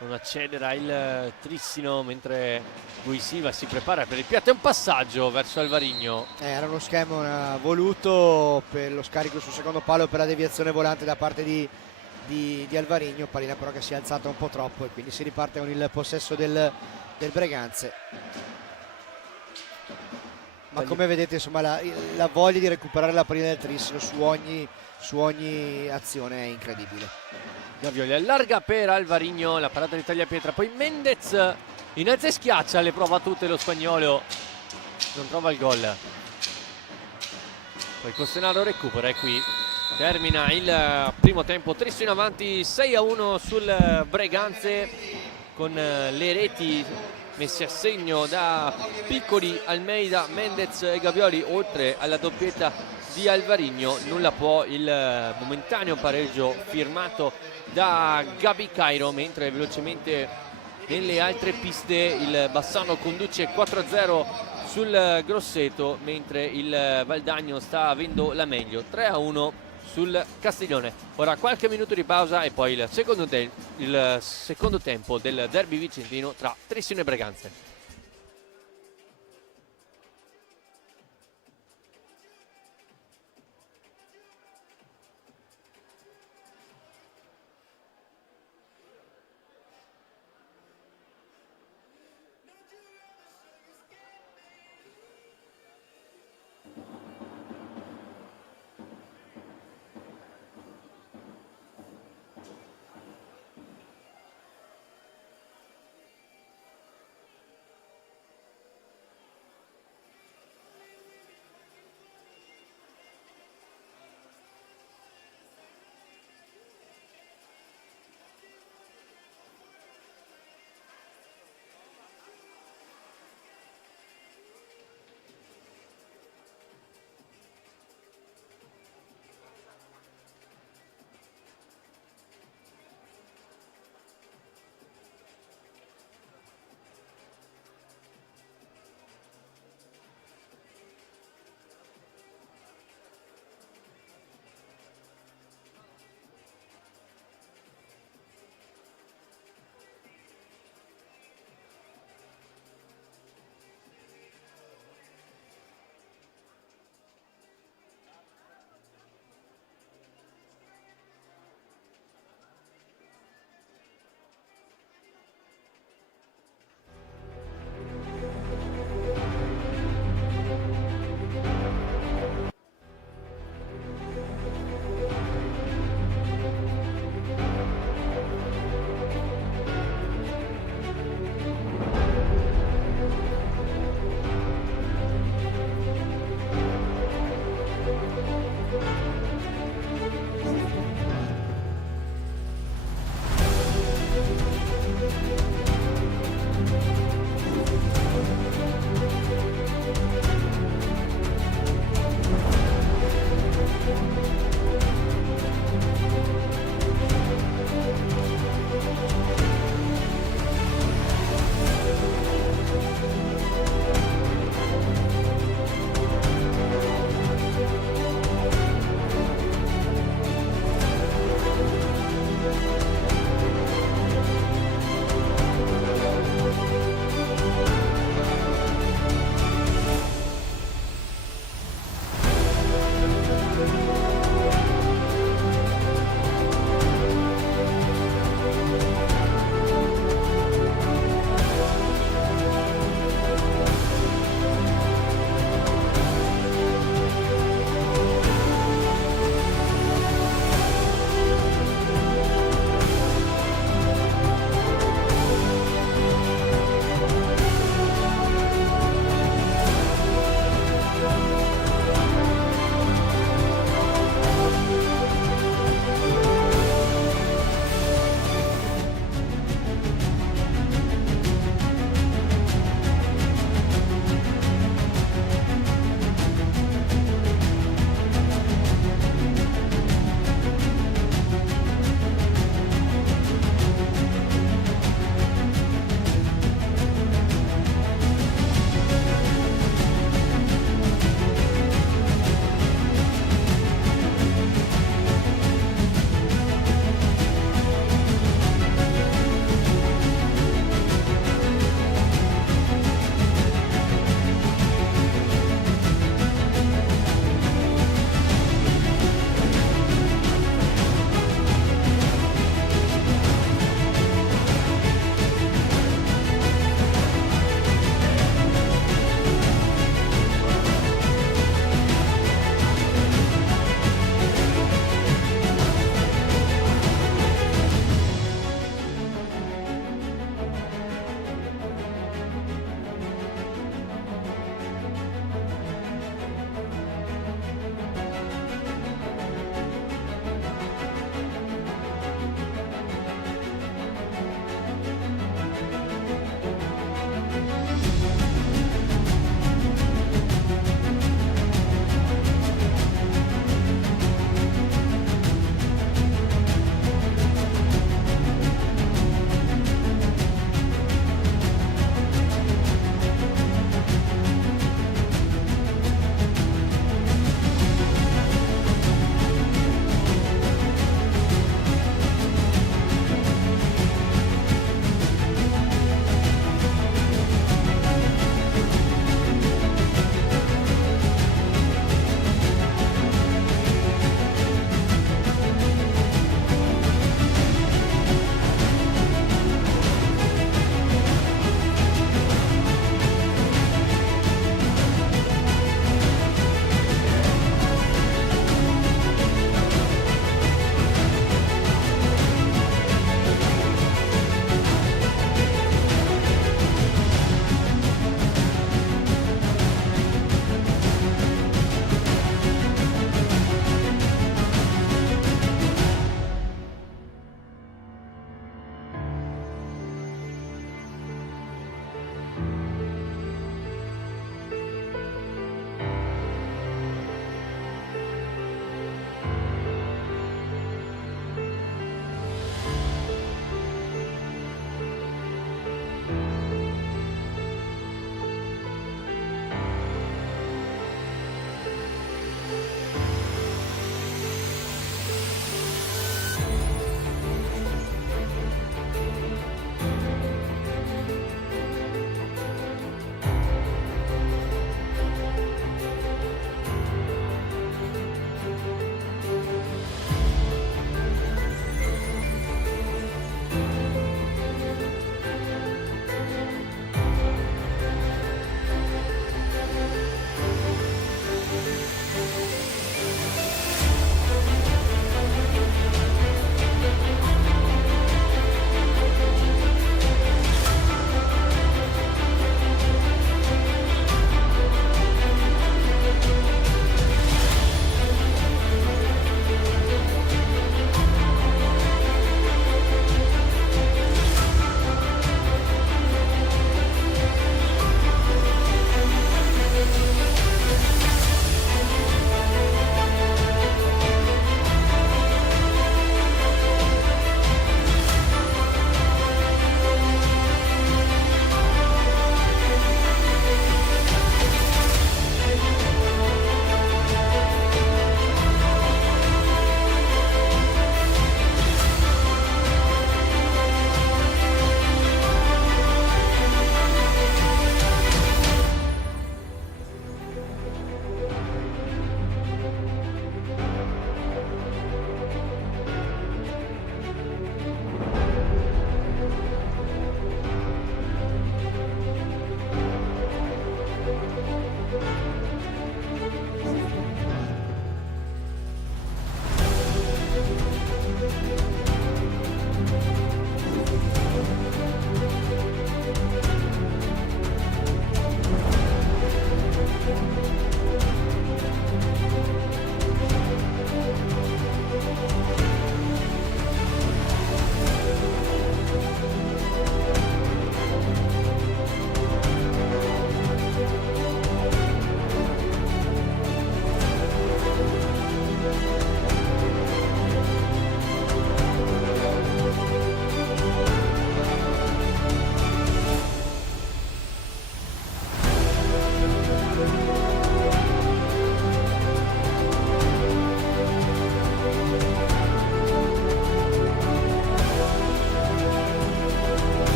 non accelera il Trissino mentre Gui Silva si prepara per il piatto, e un passaggio verso Alvarinho. Era uno schema voluto per lo scarico sul secondo palo, per la deviazione volante da parte di Alvarinho, pallina però che si è alzata un po' troppo, e quindi si riparte con il possesso del Breganze. Ma come vedete, insomma, la voglia di recuperare la pallina del Trissino su ogni azione è incredibile. Gavioli allarga per Alvarinho, la parata di Tagliapietra, poi Mendez in alza e schiaccia, le prova tutte lo spagnolo, non trova il gol. poi Costenaro recupera e qui termina il primo tempo. Tristo in avanti 6-1 sul Breganze, con le reti messe a segno da Piccoli, Almeida, Mendez e Gavioli, oltre alla doppietta di Alvarigno. Nulla può il momentaneo pareggio firmato da Gabi Cairo, mentre velocemente nelle altre piste il Bassano conduce 4-0 sul Grosseto, mentre il Valdagno sta avendo la meglio 3-1 sul Castiglione. Ora qualche minuto di pausa e poi il secondo tempo del derby vicentino tra Trissino e Breganze.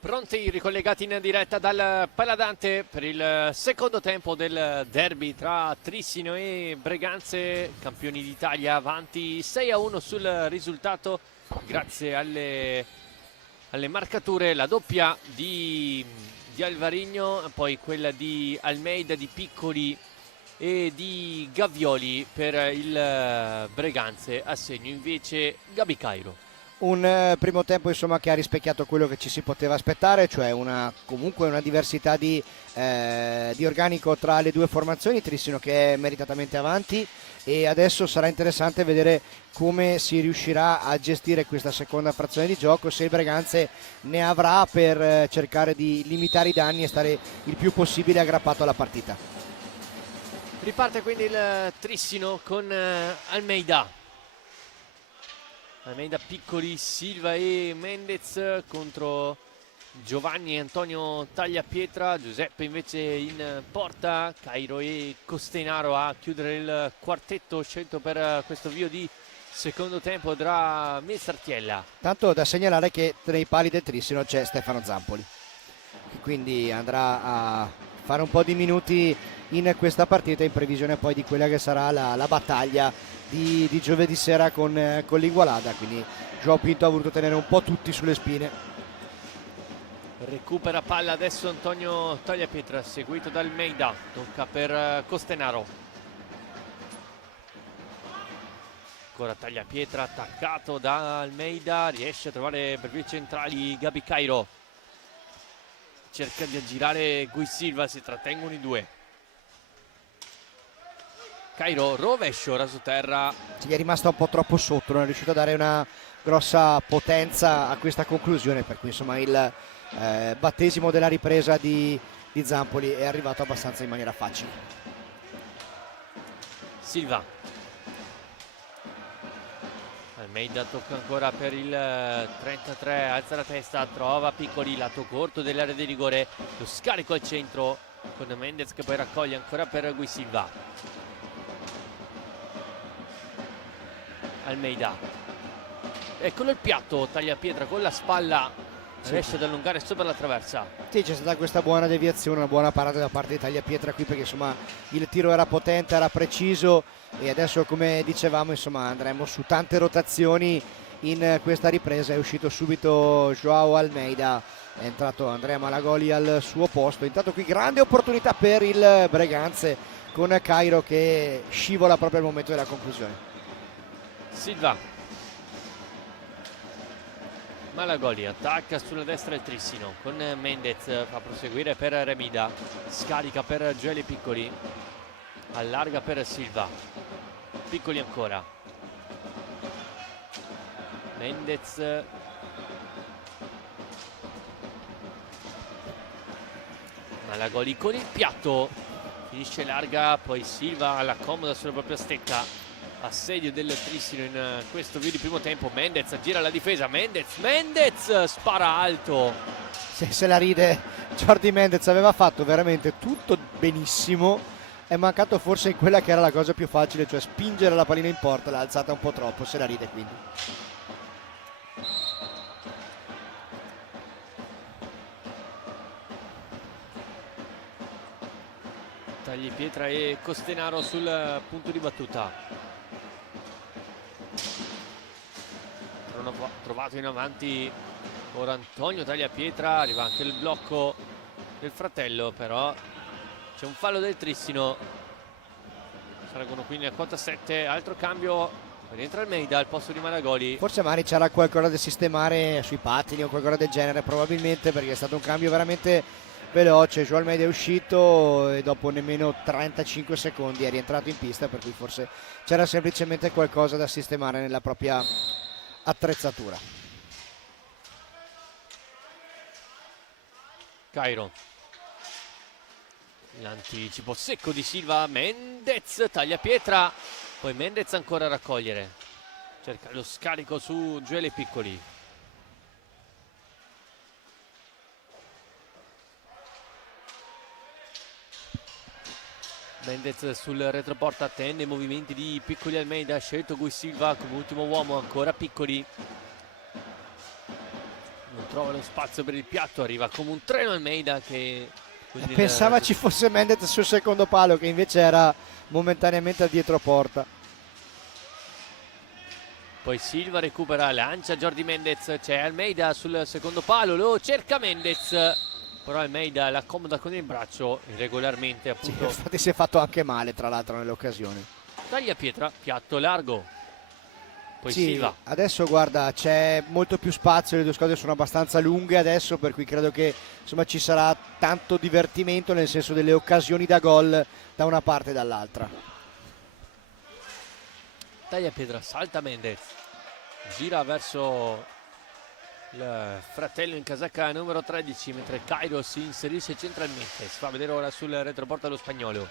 Pronti, ricollegati in diretta dal Paladante per il secondo tempo del derby tra Trissino e Breganze, campioni d'Italia, avanti 6-1 sul risultato grazie alle marcature, la doppia di Alvarigno, poi quella di Almeida, di Piccoli e di Gavioli per il Breganze, a segno invece Gabi Cairo. Un primo tempo insomma che ha rispecchiato quello che ci si poteva aspettare, cioè comunque una diversità di organico tra le due formazioni. Trissino che è meritatamente avanti, e adesso sarà interessante vedere come si riuscirà a gestire questa seconda frazione di gioco, se il Breganze ne avrà per cercare di limitare i danni e stare il più possibile aggrappato alla partita. Riparte quindi il Trissino con Almeida, Piccoli, Silva e Mendez contro Giovanni e Antonio Tagliapietra, Giuseppe invece in porta, Cairo e Costenaro a chiudere il quartetto scelto per questo avvio di secondo tempo tra Messartiella. Tanto da segnalare che tra i pali del Trissino c'è Stefano Zampoli, che quindi andrà a fare un po' di minuti in questa partita, in previsione poi di quella che sarà la battaglia di giovedì sera con l'Igualada. Quindi Joao Pinto ha voluto tenere un po' tutti sulle spine. Recupera palla adesso Antonio Tagliapietra, seguito da Almeida, tocca per Costenaro, ancora Tagliapietra attaccato da Almeida, riesce a trovare per vie centrali Gabi Cairo, cerca di aggirare Gui Silva, si trattengono i due. Cairo, rovescio, rasoterra. Gli è rimasta un po' troppo sotto, non è riuscito a dare una grossa potenza a questa conclusione, per cui insomma il battesimo della ripresa di Zampoli è arrivato abbastanza in maniera facile. Silva, Almeida tocca ancora per il 33, alza la testa, trova Piccoli, lato corto dell'area di rigore, lo scarico al centro con Mendez che poi raccoglie ancora per Gui Silva. Almeida, eccolo il piatto, Tagliapietra con la spalla, riesce ad allungare sopra la traversa. Sì, c'è stata questa buona deviazione, una buona parata da parte di Tagliapietra qui, perché insomma il tiro era potente, era preciso, e adesso come dicevamo insomma andremo su tante rotazioni in questa ripresa. È uscito subito Joao Almeida, è entrato Andrea Malagoli al suo posto. Intanto qui grande opportunità per il Breganze con Cairo che scivola proprio al momento della conclusione. Silva, Malagoli attacca sulla destra il Trissino con Mendez, fa proseguire per Remida, scarica per Geli Piccoli, allarga per Silva, Piccoli ancora, Mendez, Malagoli con il piatto, finisce larga, poi Silva alla comoda sulla propria stecca, assedio del Trissino in questo video di primo tempo. Mendez gira la difesa, Mendez spara alto, Se la ride Jordi Mendez, aveva fatto veramente tutto benissimo, è mancato forse in quella che era la cosa più facile, cioè spingere la pallina in porta, l'ha alzata un po' troppo, se la ride quindi. Tagliapietra e Costenaro sul punto di battuta. Trovato in avanti ora Antonio Tagliapietra, arriva anche il blocco del fratello, però c'è un fallo del Trissino, salgono quindi a quota 7, altro cambio, rientra Almeida al posto di Malagoli. Forse magari c'era qualcosa da sistemare sui pattini o qualcosa del genere, probabilmente, perché è stato un cambio veramente veloce. Joao Almeida è uscito e dopo nemmeno 35 secondi è rientrato in pista, per cui forse c'era semplicemente qualcosa da sistemare nella propria attrezzatura. Cairo, l'anticipo secco di Silva, Mendez, Tagliapietra, poi Mendez ancora a raccogliere, cerca lo scarico su Gioele Piccoli. Mendez sul retroporta, attende i movimenti di Piccoli. Almeida ha scelto Gui Silva come ultimo uomo, ancora Piccoli, non trova lo spazio per il piatto, arriva come un treno Almeida che pensava ci fosse Mendez sul secondo palo, che invece era momentaneamente dietro porta. Poi Silva recupera, lancia Jordi Mendez, c'è Almeida sul secondo palo, lo cerca Mendez, però Almeida l'accomoda con il braccio irregolarmente, appunto. Sì, infatti si è fatto anche male tra l'altro nelle occasioni. Taglia pietra, piatto largo. Poi sì, Silva. Adesso guarda, c'è molto più spazio, le due squadre sono abbastanza lunghe adesso, per cui credo che insomma ci sarà tanto divertimento, nel senso delle occasioni da gol da una parte e dall'altra. Taglia pietra, salta Mendez, gira verso il fratello in casacca numero 13, mentre Cairo si inserisce centralmente. Si fa vedere ora sul retroporta lo spagnolo.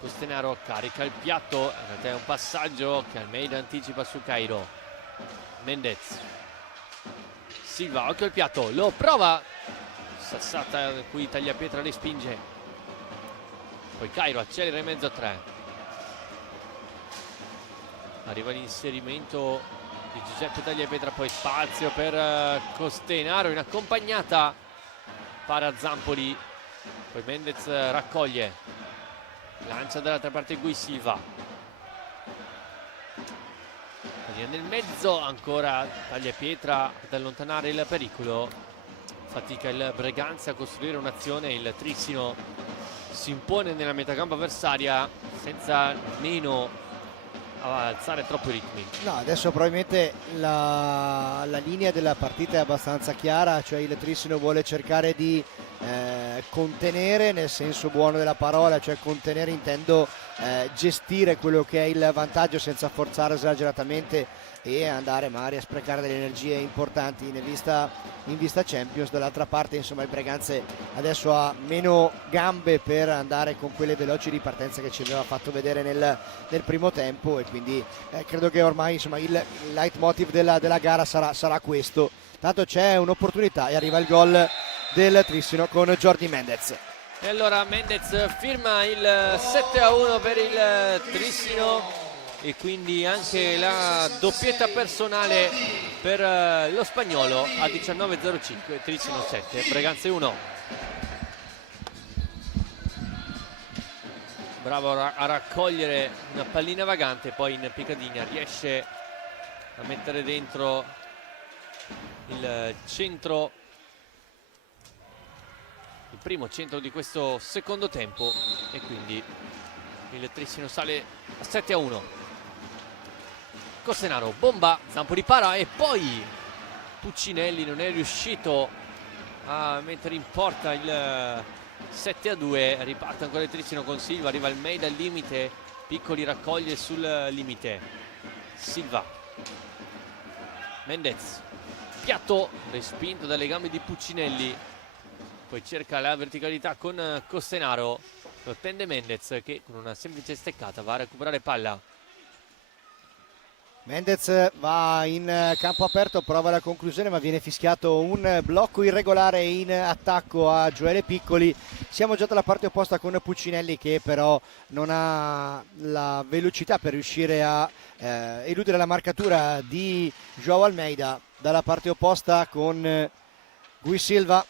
Costenaro carica il piatto, in realtà è un passaggio che Almeida anticipa su Cairo. Mendez, Silva, occhio al piatto, lo prova, sassata qui Tagliapietra respinge. Poi Cairo accelera in mezzo a 3, arriva l'inserimento di Giuseppe Tagliapietra, poi spazio per Costenaro in accompagnata, para Zampoli, poi Mendez raccoglie, lancia dall'altra parte Gui Silva, nel mezzo ancora Tagliapietra ad allontanare il pericolo, fatica il Breganze a costruire un'azione, il Trissino si impone nella metacampo avversaria senza nemmeno alzare troppo i ritmi. No, adesso probabilmente la linea della partita è abbastanza chiara, cioè il Trissino vuole cercare di contenere, nel senso buono della parola, cioè contenere intendo gestire quello che è il vantaggio senza forzare esageratamente e andare magari a sprecare delle energie importanti in vista Champions. Dall'altra parte insomma il Breganze adesso ha meno gambe per andare con quelle veloci ripartenze che ci aveva fatto vedere nel primo tempo, e quindi credo che ormai insomma il leitmotiv della gara sarà questo. Tanto c'è un'opportunità e arriva il gol del Trissino con Jordi Mendez. E allora Mendez firma il 7-1 per il Trissino e quindi anche la doppietta personale per lo spagnolo a 19:05, Trissino 7, Breganze 1. Bravo a raccogliere una pallina vagante, poi in Picadina riesce a mettere dentro il centro, il primo centro di questo secondo tempo, e quindi il Trissino sale a 7-1. Costenaro bomba, Zampoli para e poi Puccinelli non è riuscito a mettere in porta il 7-2. Riparte ancora il Trissino con Silva, arriva Almeida al limite, Piccoli raccoglie sul limite, Silva, Mendez, piatto respinto dalle gambe di Puccinelli, poi cerca la verticalità con Costenaro, lo tende Mendez che con una semplice steccata va a recuperare palla. Mendez va in campo aperto, prova la conclusione ma viene fischiato un blocco irregolare in attacco a Gioele Piccoli. Siamo già dalla parte opposta con Puccinelli che però non ha la velocità per riuscire a eludere la marcatura di João Almeida. Dalla parte opposta con Gui Silva,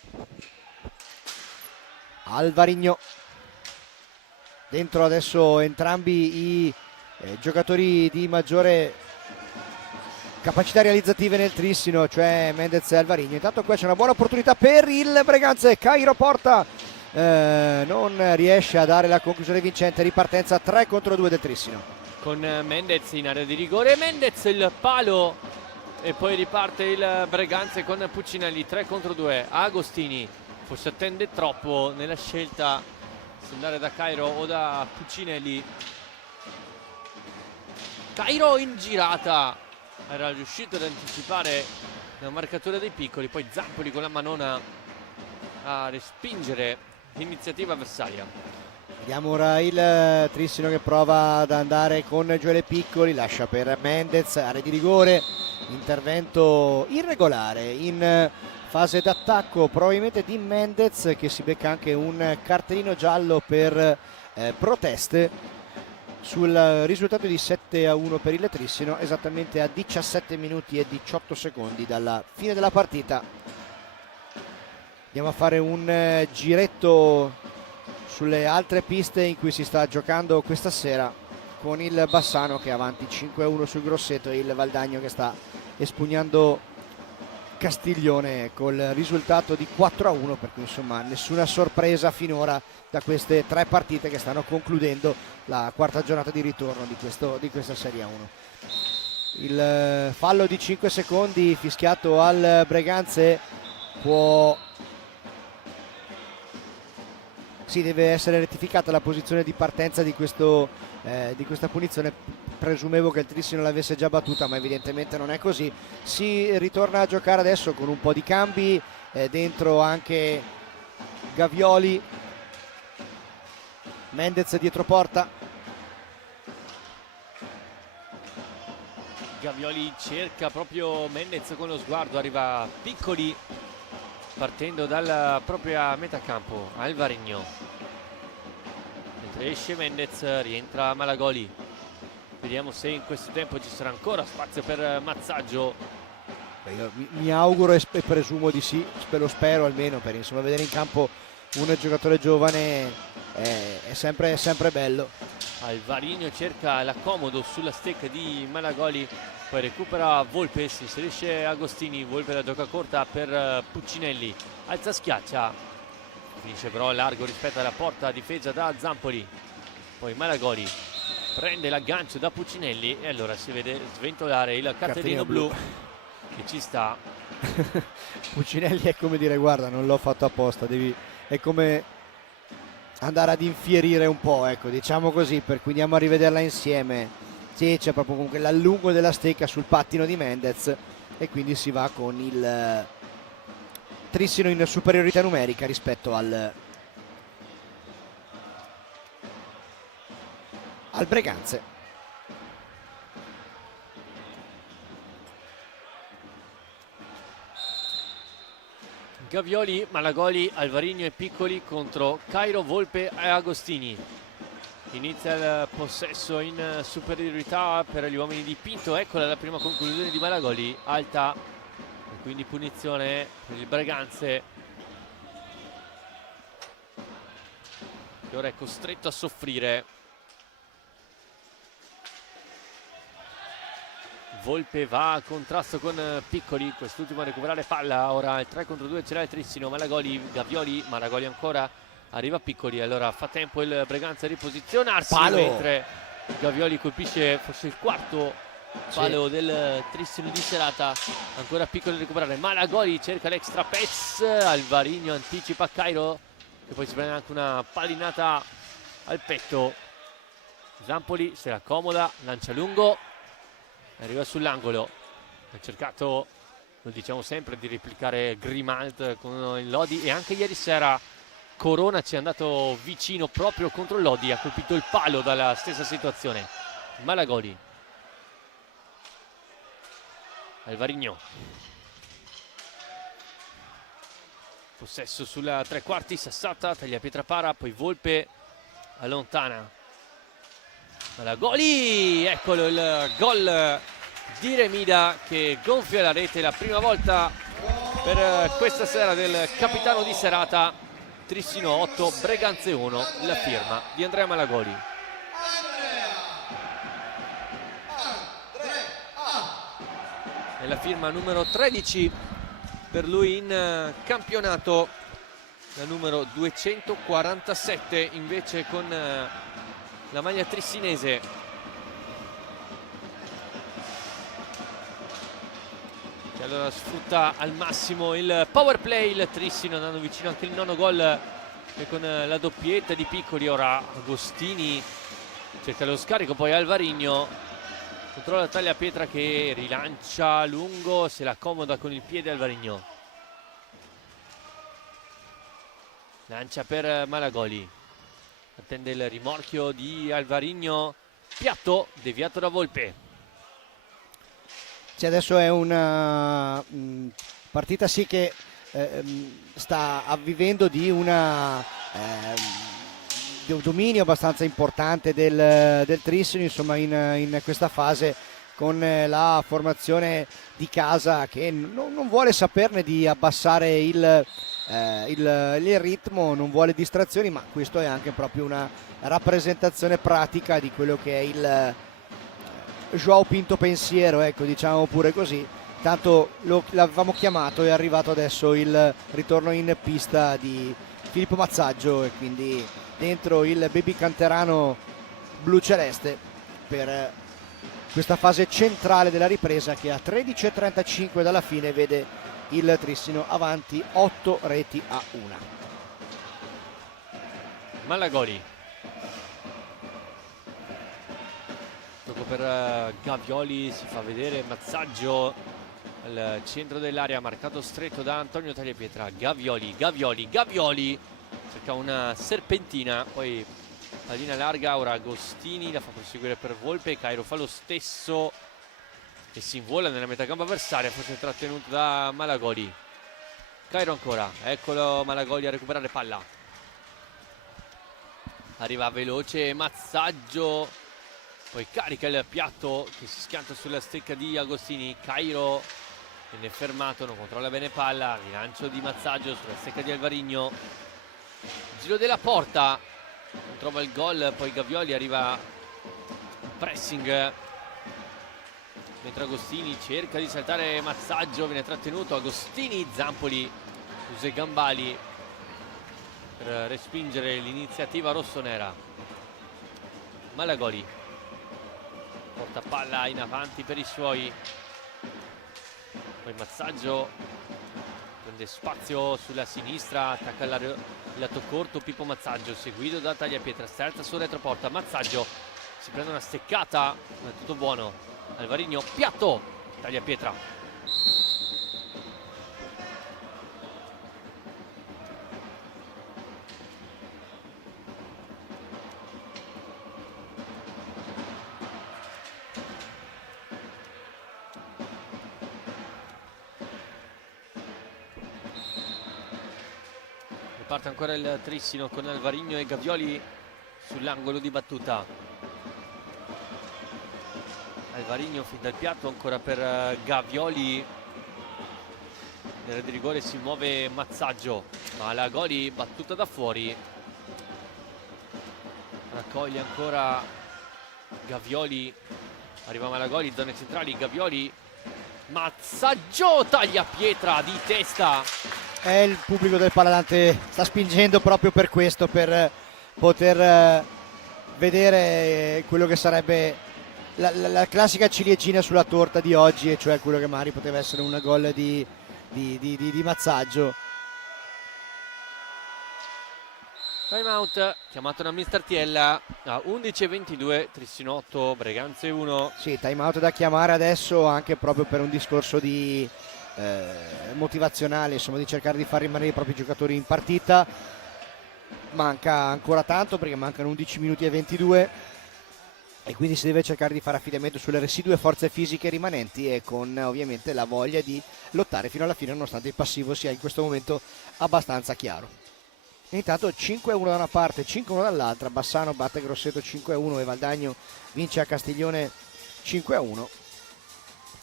Alvarino, dentro adesso entrambi i giocatori di maggiore capacità realizzative nel Trissino, cioè Mendez e Alvarino. Intanto qua c'è una buona opportunità per il Breganze, Cairo porta, non riesce a dare la conclusione vincente, ripartenza 3-2 del Trissino. Con Mendez in area di rigore, Mendez il palo e poi riparte il Breganze con Puccinelli, 3-2. Agostini forse attende troppo nella scelta se andare da Cairo o da Puccinelli. Cairo in girata, era riuscito ad anticipare la marcatura dei Piccoli, poi Zampoli con la manona a respingere l'iniziativa avversaria. Vediamo ora il Trissino che prova ad andare con Gioele Piccoli, lascia per Mendez, area di rigore, intervento irregolare in fase d'attacco probabilmente di Mendez, che si becca anche un cartellino giallo per proteste. sul risultato di 7-1 per il Trissino, esattamente a 17 minuti e 18 secondi dalla fine della partita. Andiamo a fare un giretto sulle altre piste in cui si sta giocando questa sera, con il Bassano che è avanti 5-1 sul Grosseto e il Valdagno che sta espugnando Castiglione col risultato di 4-1, per cui insomma nessuna sorpresa finora da queste tre partite che stanno concludendo la quarta giornata di ritorno di questa Serie 1. Il fallo di 5 secondi fischiato al Breganze deve essere rettificata la posizione di partenza di questa punizione. Presumevo che il Trissino l'avesse già battuta, ma evidentemente non è così. Si ritorna a giocare adesso con un po' di cambi, dentro anche Gavioli, Mendez dietro porta. Gavioli cerca proprio Mendez con lo sguardo, arriva Piccoli partendo dalla propria metà campo. Alvarigno, mentre esce Mendez rientra Malagoli. Vediamo se in questo tempo ci sarà ancora spazio per Mazzaggio. Io mi auguro e presumo di sì, lo spero almeno, per insomma vedere in campo un giocatore giovane è sempre bello. Alvarigno cerca l'accomodo sulla stecca di Malagoli, poi recupera Volpe, si inserisce Agostini, Volpe la gioca corta per Puccinelli, alza schiaccia, finisce però largo rispetto alla porta difesa da Zampoli. Poi Malagoli prende l'aggancio da Puccinelli e allora si vede sventolare il cartellino blu che ci sta. Puccinelli è come dire: guarda, non l'ho fatto apposta, è come andare ad infierire un po', ecco, diciamo così, per cui andiamo a rivederla insieme. Sì, c'è proprio comunque l'allungo della stecca sul pattino di Mendez e quindi si va con il Trissino in superiorità numerica rispetto al Breganze. Gavioli, Malagoli, Alvarigno e Piccoli contro Cairo, Volpe e Agostini. Inizia il possesso in superiorità per gli uomini di Pinto. Eccola la prima conclusione di Malagoli, alta, e quindi punizione per il Breganze, che ora è costretto a soffrire. Volpe va a contrasto con Piccoli, quest'ultimo a recuperare palla. Ora il 3 contro 2 ce l'ha il Trissino. Malagoli, Gavioli, Malagoli ancora, arriva Piccoli, allora fa tempo il Breganze a riposizionarsi, palo, mentre Gavioli colpisce forse il quarto palo del Trissino di serata. Ancora Piccoli a recuperare, Malagoli cerca l'extra pass, Alvarigno anticipa Cairo che poi si prende anche una pallinata al petto. Zampoli se la accomoda, lancia lungo, arriva sull'angolo. Ha cercato, lo diciamo sempre, di replicare Grimald con il Lodi, e anche ieri sera Corona ci è andato vicino proprio contro il Lodi, ha colpito il palo dalla stessa situazione. Malagoli, Alvarigno, possesso sulla tre quarti, Sassata, tagliapietra para, poi Volpe allontana. Malagoli, eccolo il gol di Remida che gonfia la rete, la prima volta per questa sera del capitano di serata. Trissino 8, Breganze 1, la firma di Andrea Malagoli. È la firma numero 13 per lui in campionato, la numero 247 invece con la maglia trissinese. Che allora sfrutta al massimo il power play il Trissino, andando vicino anche il nono gol, e con la doppietta di Piccoli. Ora Agostini cerca lo scarico, poi Alvarigno controlla la tagliapietra che rilancia lungo, se la accomoda con il piede Alvarigno, lancia per Malagoli, attende il rimorchio di Alvarigno, piatto deviato da Volpe. Sì, adesso è una partita sì che sta avvivendo di una dominio abbastanza importante del Trissino, insomma, in questa fase, con la formazione di casa che non vuole saperne di abbassare il ritmo, non vuole distrazioni, ma questo è anche proprio una rappresentazione pratica di quello che è il João Pinto pensiero, ecco, diciamo pure così. Tanto l'avevamo chiamato, è arrivato adesso il ritorno in pista di Filippo Mazzaggio, e quindi dentro il baby canterano blu celeste per questa fase centrale della ripresa, che a 13:35 dalla fine vede il Trissino avanti 8-1. Malagoli, tocco per Gavioli, si fa vedere Mazzaggio al centro dell'area, marcato stretto da Antonio Tagliapietra. Gavioli cerca una serpentina, poi pallina larga, ora Agostini la fa proseguire per Volpe, Cairo fa lo stesso e si invola nella metà campo avversaria, forse trattenuto da Malagoli. Cairo ancora, eccolo Malagoli a recuperare palla, arriva veloce Mazzaggio, poi carica il piatto che si schianta sulla stecca di Agostini. Cairo viene fermato, non controlla bene palla, rilancio di Mazzaggio sulla stecca di Alvarino, giro della porta, non trova il gol, poi Gavioli arriva in pressing mentre Agostini cerca di saltare Mazzaggio, viene trattenuto Agostini, Zampoli usa i gambali per respingere l'iniziativa rossonera. Malagoli porta palla in avanti per i suoi, poi Mazzaggio prende spazio sulla sinistra, attacca il lato corto Pippo Mazzaggio, seguito da Tagliapietra, sterza su retroporta, Mazzaggio si prende una steccata, ma è tutto buono. Alvarino, piatto, Tagliapietra. Parte ancora il Trissino con Alvarino e Gavioli sull'angolo di battuta. Alvarino fin dal piatto ancora per Gavioli, nella di rigore si muove Mazzaggio, Malagoli battuta da fuori, raccoglie ancora Gavioli, arriva Malagoli, zone centrali, Gavioli, Mazzaggio, Tagliapietra di testa. Il pubblico del Paladante sta spingendo proprio per questo, per poter vedere quello che sarebbe la classica ciliegina sulla torta di oggi, e cioè quello che magari poteva essere un gol di Mazzaggio. Time out chiamato da Mister Tiella a 11:22, Trissino 8, Breganze 1. Sì, time out da chiamare adesso, anche proprio per un discorso di motivazionale, insomma, di cercare di far rimanere i propri giocatori in partita. Manca ancora tanto, perché mancano 11 minuti e 22, e quindi si deve cercare di fare affidamento sulle residue forze fisiche rimanenti, e con ovviamente la voglia di lottare fino alla fine, nonostante il passivo sia in questo momento abbastanza chiaro. E intanto 5-1 da una parte, 5-1 dall'altra. Bassano batte Grosseto 5-1 e Valdagno vince a Castiglione 5-1.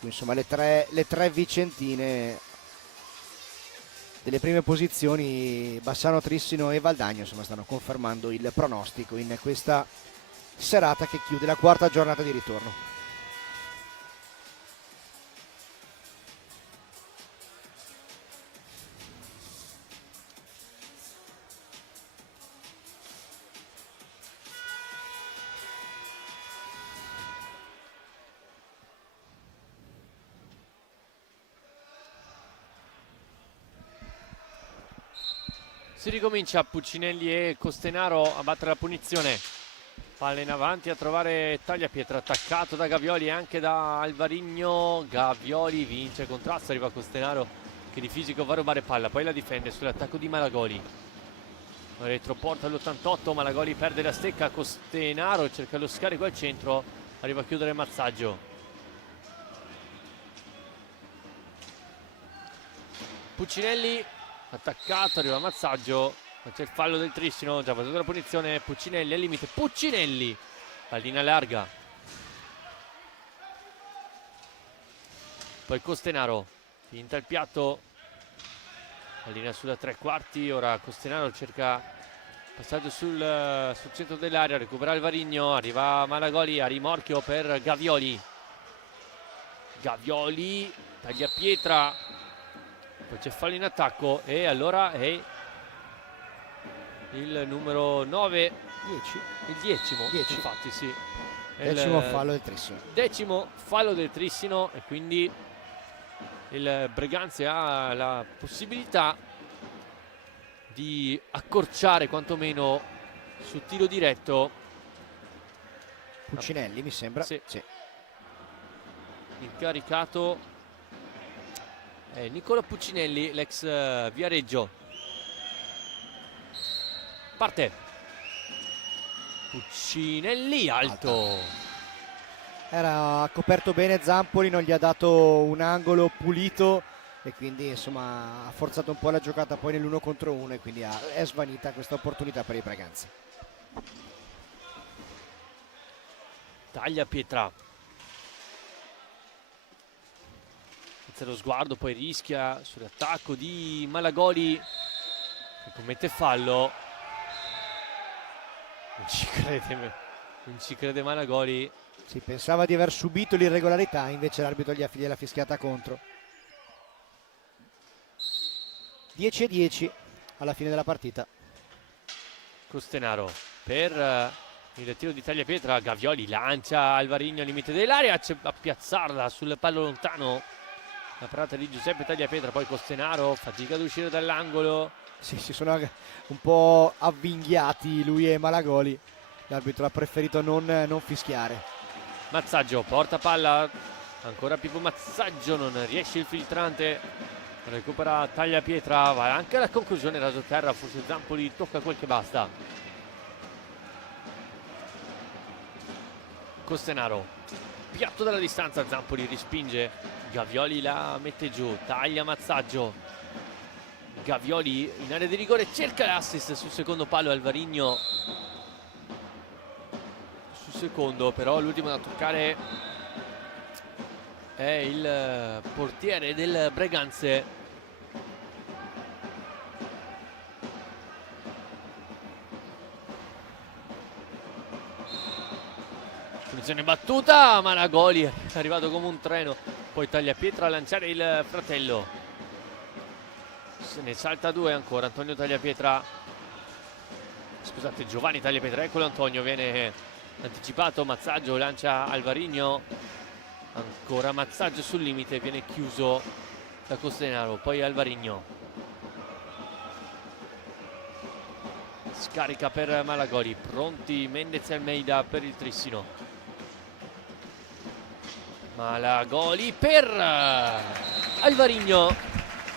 Insomma, le tre vicentine delle prime posizioni, Bassano, Trissino e Valdagno, insomma, stanno confermando il pronostico in questa serata che chiude la quarta giornata di ritorno. Si ricomincia, Puccinelli e Costenaro a battere la punizione. Palla in avanti a trovare Tagliapietra, attaccato da Gavioli e anche da Alvarino. Gavioli vince il contrasto, arriva Costenaro che di fisico va a rubare palla, poi la difende sull'attacco di Malagoli. Retroporta all'88, Malagoli perde la stecca, Costenaro cerca lo scarico al centro, arriva a chiudere Mazzaggio. Puccinelli attaccato, arriva Mazzaggio, Non c'è il fallo del Trissino, già battuta la punizione, Puccinelli al limite, Puccinelli, pallina larga. Poi Costenaro, finta il piatto, pallina sulla tre quarti, ora Costenaro cerca passaggio sul centro dell'area, recupera Alvarigno, arriva Malagoli a rimorchio per Gavioli. Gavioli, taglia pietra, poi c'è fallo in attacco e allora è il numero 9, 10. il 10º, 10. infatti sì. Decimo fallo del Trissino. 10º fallo del Trissino e quindi il Breganze ha la possibilità di accorciare quantomeno su tiro diretto. Puccinelli mi sembra. Sì. Sì. Incaricato è Nicola Puccinelli, l'ex Viareggio. Parte Puccinelli, alto. Era coperto bene Zampoli, non gli ha dato un angolo pulito e quindi insomma ha forzato un po' la giocata poi nell'1 contro 1 e quindi è svanita questa opportunità per i Breganze. Taglia pietra, alza lo sguardo, poi rischia sull'attacco di Malagoli che commette fallo. Non ci crede Malagoli. Si pensava di aver subito l'irregolarità, invece l'arbitro gliela fischiata contro. 10-10 alla fine della partita. Costenaro per il tiro di tagliapietra, Gavioli lancia Alvarigno al limite dell'area, a piazzarla sul pallo lontano la parata di Giuseppe Tagliapietra, poi Costenaro fatica ad uscire dall'angolo. Sì, si sono un po' avvinghiati lui e Malagoli, l'arbitro ha preferito non fischiare. Mazzaggio porta palla, ancora Pippo Mazzaggio, non riesce il filtrante, recupera Tagliapietra, va anche alla conclusione, raso terra, forse Zampoli tocca quel che basta. Costenaro, piatto dalla distanza, Zampoli respinge, Gavioli la mette giù, taglia Mazzaggio, Gavioli in area di rigore, cerca l'assist sul secondo palo, Alvarigno sul secondo, però l'ultimo da toccare è il portiere del Breganze. Punizione battuta, Malagoli è arrivato come un treno, poi Tagliapietra a lanciare il fratello, se ne salta due ancora, Antonio Tagliapietra, scusate, Giovanni Tagliapietra, eccolo Antonio, viene anticipato, Mazzaggio lancia Alvarigno, ancora Mazzaggio sul limite, viene chiuso da Costenaro, poi Alvarigno, scarica per Malagoli, pronti Mendez e Almeida per il Trissino. Malagoli per Alvarigno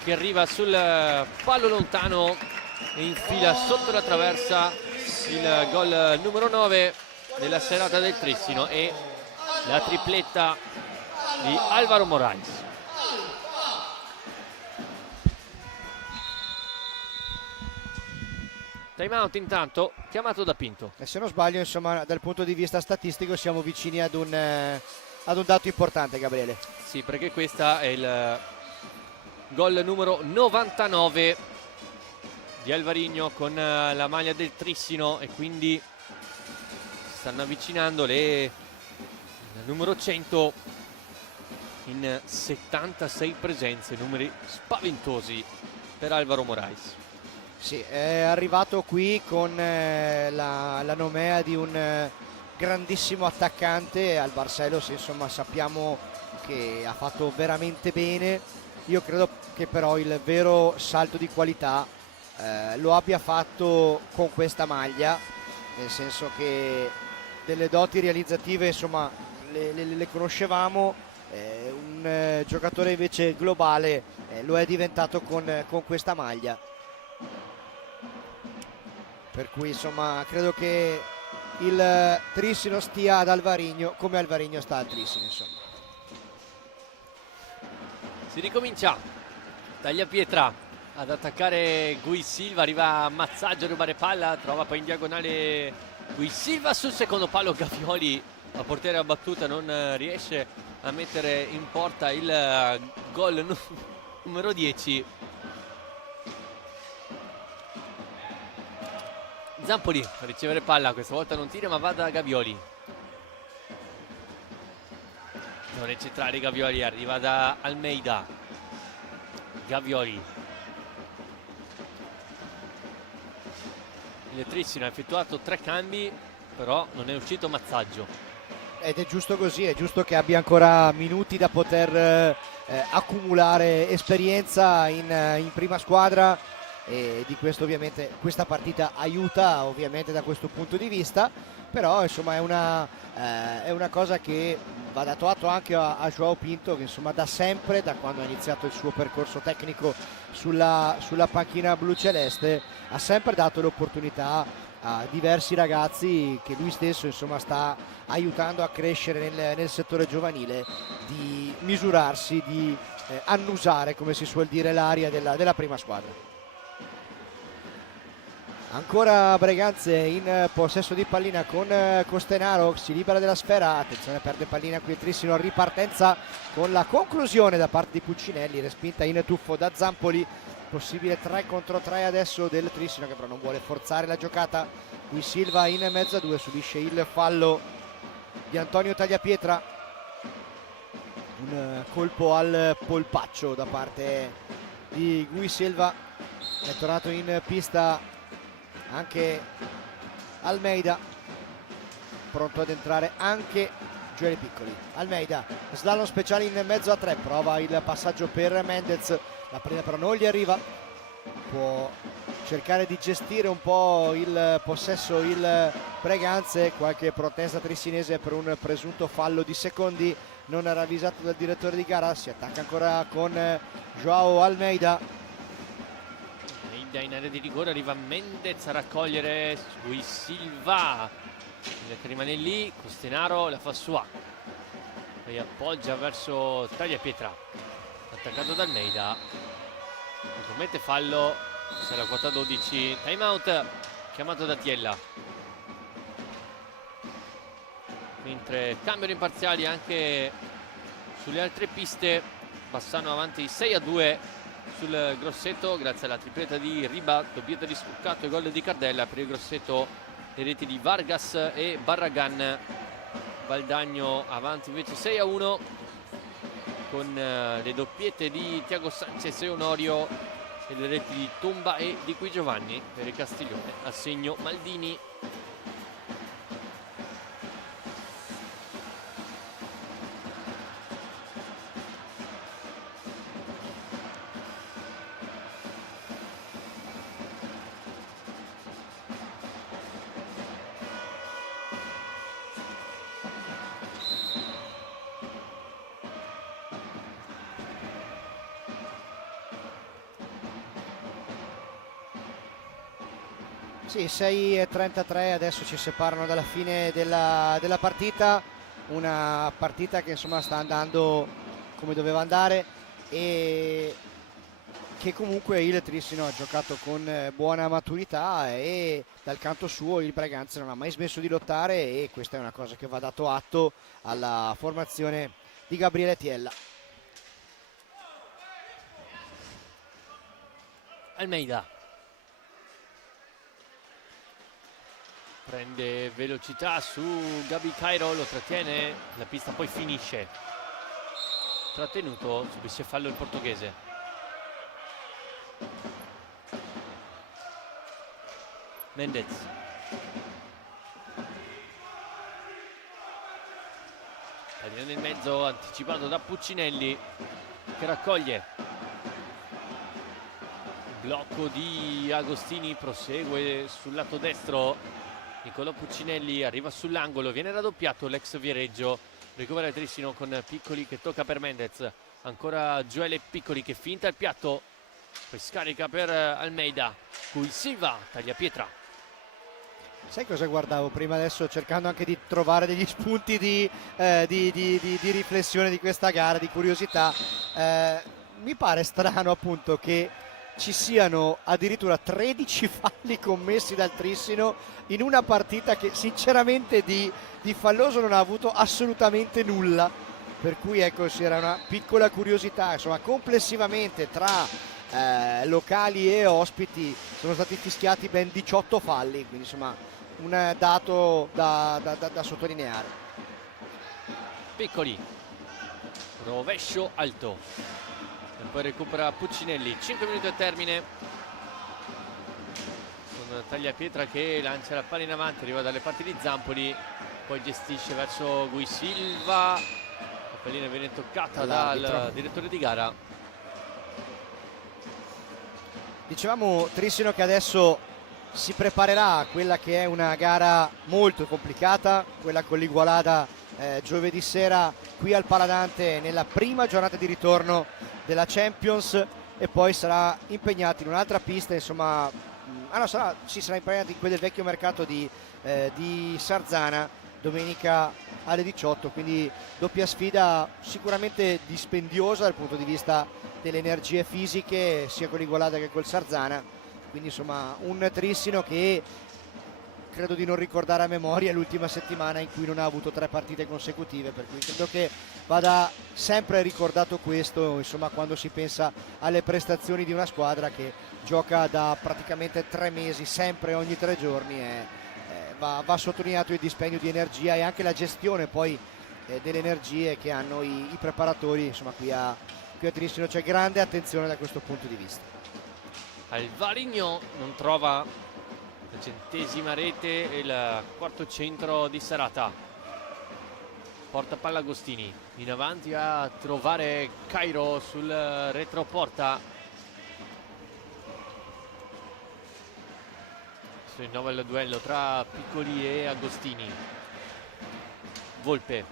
che arriva sul palo lontano e infila sotto la traversa il gol numero 9 della serata del Trissino e la tripletta di Alvaro Moraes. Time out intanto chiamato da Pinto. E se non sbaglio, insomma, dal punto di vista statistico siamo vicini ad un dato importante, Gabriele. Sì, perché questa è il gol numero 99 di Alvarigno con la maglia del Trissino e quindi stanno avvicinando il numero 100 in 76 presenze, numeri spaventosi per Alvaro Moraes. Sì, è arrivato qui con la nomea di un grandissimo attaccante al Barcelos, insomma sappiamo che ha fatto veramente bene. Io credo che però il vero salto di qualità lo abbia fatto con questa maglia, nel senso che delle doti realizzative insomma le conoscevamo, un giocatore invece globale lo è diventato con questa maglia, per cui insomma credo che il Trissino stia ad Alvarigno come Alvarigno sta al Trissino, insomma. Si ricomincia, Tagliapietra ad attaccare Gui Silva, arriva Mazzaggio a rubare palla, trova poi in diagonale Gui Silva sul secondo palo. Gavioli, la portiera battuta, non riesce a mettere in porta il gol numero 10. Zampoli a ricevere palla, questa volta non tira ma va da Gavioli. Zone centrali, Gavioli arriva da Almeida. Gavioli, il Trissino ha effettuato 3 cambi, però non è uscito Mazzaggio. Ed è giusto così, è giusto che abbia ancora minuti da poter accumulare esperienza in prima squadra, e di questo ovviamente questa partita aiuta ovviamente da questo punto di vista, però insomma è una cosa che va dato atto anche a Joao Pinto, che insomma da sempre, da quando ha iniziato il suo percorso tecnico sulla panchina bluceleste, ha sempre dato l'opportunità a diversi ragazzi che lui stesso insomma sta aiutando a crescere nel settore giovanile, di misurarsi, di annusare, come si suol dire, l'aria della prima squadra. Ancora Breganze in possesso di pallina con Costenaro, si libera della sfera, attenzione, perde pallina qui il Trissino, ripartenza con la conclusione da parte di Puccinelli, respinta in tuffo da Zampoli, possibile 3 contro 3 adesso del Trissino, che però non vuole forzare la giocata. Qui Silva in mezzo a 2 subisce il fallo di Antonio Tagliapietra, un colpo al polpaccio da parte di Gui Silva. È tornato in pista anche Almeida, pronto ad entrare anche Gioele Piccoli. Almeida, slalom speciale in mezzo a 3, prova il passaggio per Mendez, la prima però non gli arriva, può cercare di gestire un po' il possesso il Breganze. Qualche protesta trissinese per un presunto fallo di secondi non ravvisato dal direttore di gara. Si attacca ancora con Joao Almeida in area di rigore, arriva Mendez a raccogliere Gui Silva, che rimane lì. Costenaro la fa sua, poi appoggia verso Tagliapietra, attaccato da Almeida, commette fallo, sarà quota 12, time out chiamato da Tiella, mentre cambiano imparziali anche sulle altre piste. Bassano avanti 6-2 sul Grosseto grazie alla tripletta di Riba, doppietta di Scuccato e gol di Cardella. Per il Grosseto le reti di Vargas e Barragan. Valdagno avanti invece 6-1 con le doppiette di Tiago Sanchez e Onorio e le reti di Tomba e di Qui Giovanni. Per il Castiglione a segno Maldini. Sì, 6:33 adesso ci separano dalla fine della partita, una partita che insomma sta andando come doveva andare e che comunque il Trissino ha giocato con buona maturità, e dal canto suo il Breganze non ha mai smesso di lottare, e questa è una cosa che va dato atto alla formazione di Gabriele Tiella. Almeida prende velocità su Gabi Cairo, lo trattiene, la pista poi finisce, trattenuto, subisce fallo il portoghese. Mendez, pallino nel mezzo, anticipato da Puccinelli che raccoglie. Blocco di Agostini, prosegue sul lato destro. Niccolò Puccinelli arriva sull'angolo, viene raddoppiato l'ex Viareggio, recupera il Trissino con Piccoli che tocca per Mendez, ancora Gioele Piccoli che finta il piatto, poi scarica per Almeida, Gui Silva, Tagliapietra. Sai cosa guardavo prima adesso, cercando anche di trovare degli spunti di riflessione di questa gara, di curiosità. Mi pare strano appunto che ci siano addirittura 13 falli commessi dal Trissino in una partita che sinceramente di falloso non ha avuto assolutamente nulla, per cui ecco, c'era una piccola curiosità. Insomma, complessivamente tra locali e ospiti sono stati fischiati ben 18 falli, quindi insomma un dato da sottolineare. Piccoli, rovescio alto e poi recupera Puccinelli. 5 minuti al termine, con Tagliapietra che lancia la palla in avanti, arriva dalle parti di Zampoli, poi gestisce verso Gui Silva, la pallina viene toccata dal direttore di gara. Dicevamo Trissino che adesso si preparerà a quella che è una gara molto complicata, quella con l'Igualada giovedì sera qui al Paladante nella prima giornata di ritorno della Champions, e poi sarà impegnato in un'altra pista, insomma, sarà impegnato in quel del vecchio mercato di Sarzana domenica alle 18, quindi doppia sfida sicuramente dispendiosa dal punto di vista delle energie fisiche sia con l'Igualada che col Sarzana, quindi insomma un Trissino che credo di non ricordare a memoria l'ultima settimana in cui non ha avuto 3 partite consecutive, per cui credo che vada sempre ricordato questo, insomma, quando si pensa alle prestazioni di una squadra che gioca da praticamente 3 mesi, sempre ogni 3 giorni, va sottolineato il dispendio di energia e anche la gestione poi delle energie che hanno i preparatori, insomma qui a Trissino c'è grande attenzione da questo punto di vista. Alvarino non trova la 100ª rete e il quarto centro di serata. Porta palla Agostini in avanti a trovare Cairo sul retroporta. Si rinnova il duello tra Piccoli e Agostini. Volpe,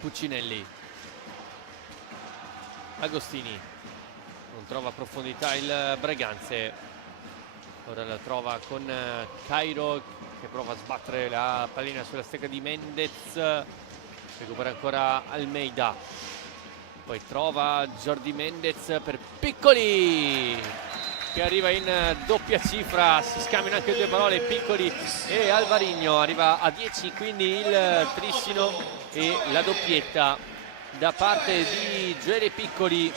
Puccinelli, Agostini, non trova profondità il Breganze, ora la trova con Cairo che prova a sbattere la pallina sulla stecca di Mendez, recupera ancora Almeida, poi trova Jordi Mendez per Piccoli che arriva in doppia cifra, si scambiano anche 2 parole, Piccoli e Alvarino, arriva a 10 quindi il Trissino e la doppietta da parte di Gioele Piccoli,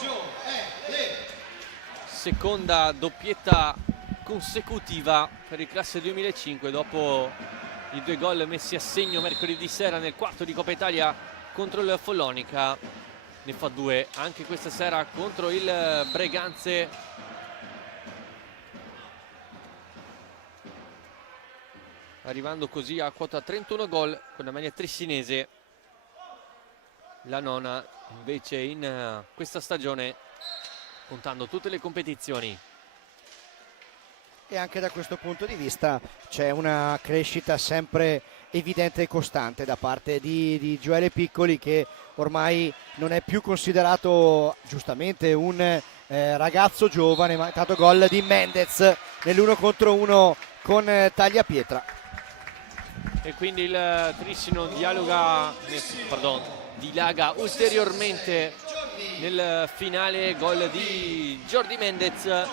seconda doppietta consecutiva per il classe 2005 dopo i 2 gol messi a segno mercoledì sera nel quarto di Coppa Italia contro il Follonica. Ne fa 2 anche questa sera contro il Breganze. Arrivando così a quota 31 gol con la maglia trissinese, la nona invece in questa stagione, contando tutte le competizioni. E anche da questo punto di vista c'è una crescita sempre evidente e costante da parte di Gioele Piccoli, che ormai non è più considerato giustamente un ragazzo giovane, ma è stato gol di Mendez nell'1 contro 1 con Tagliapietra. E quindi il Trissino dilaga ulteriormente nel finale, gol di Jordi Mendez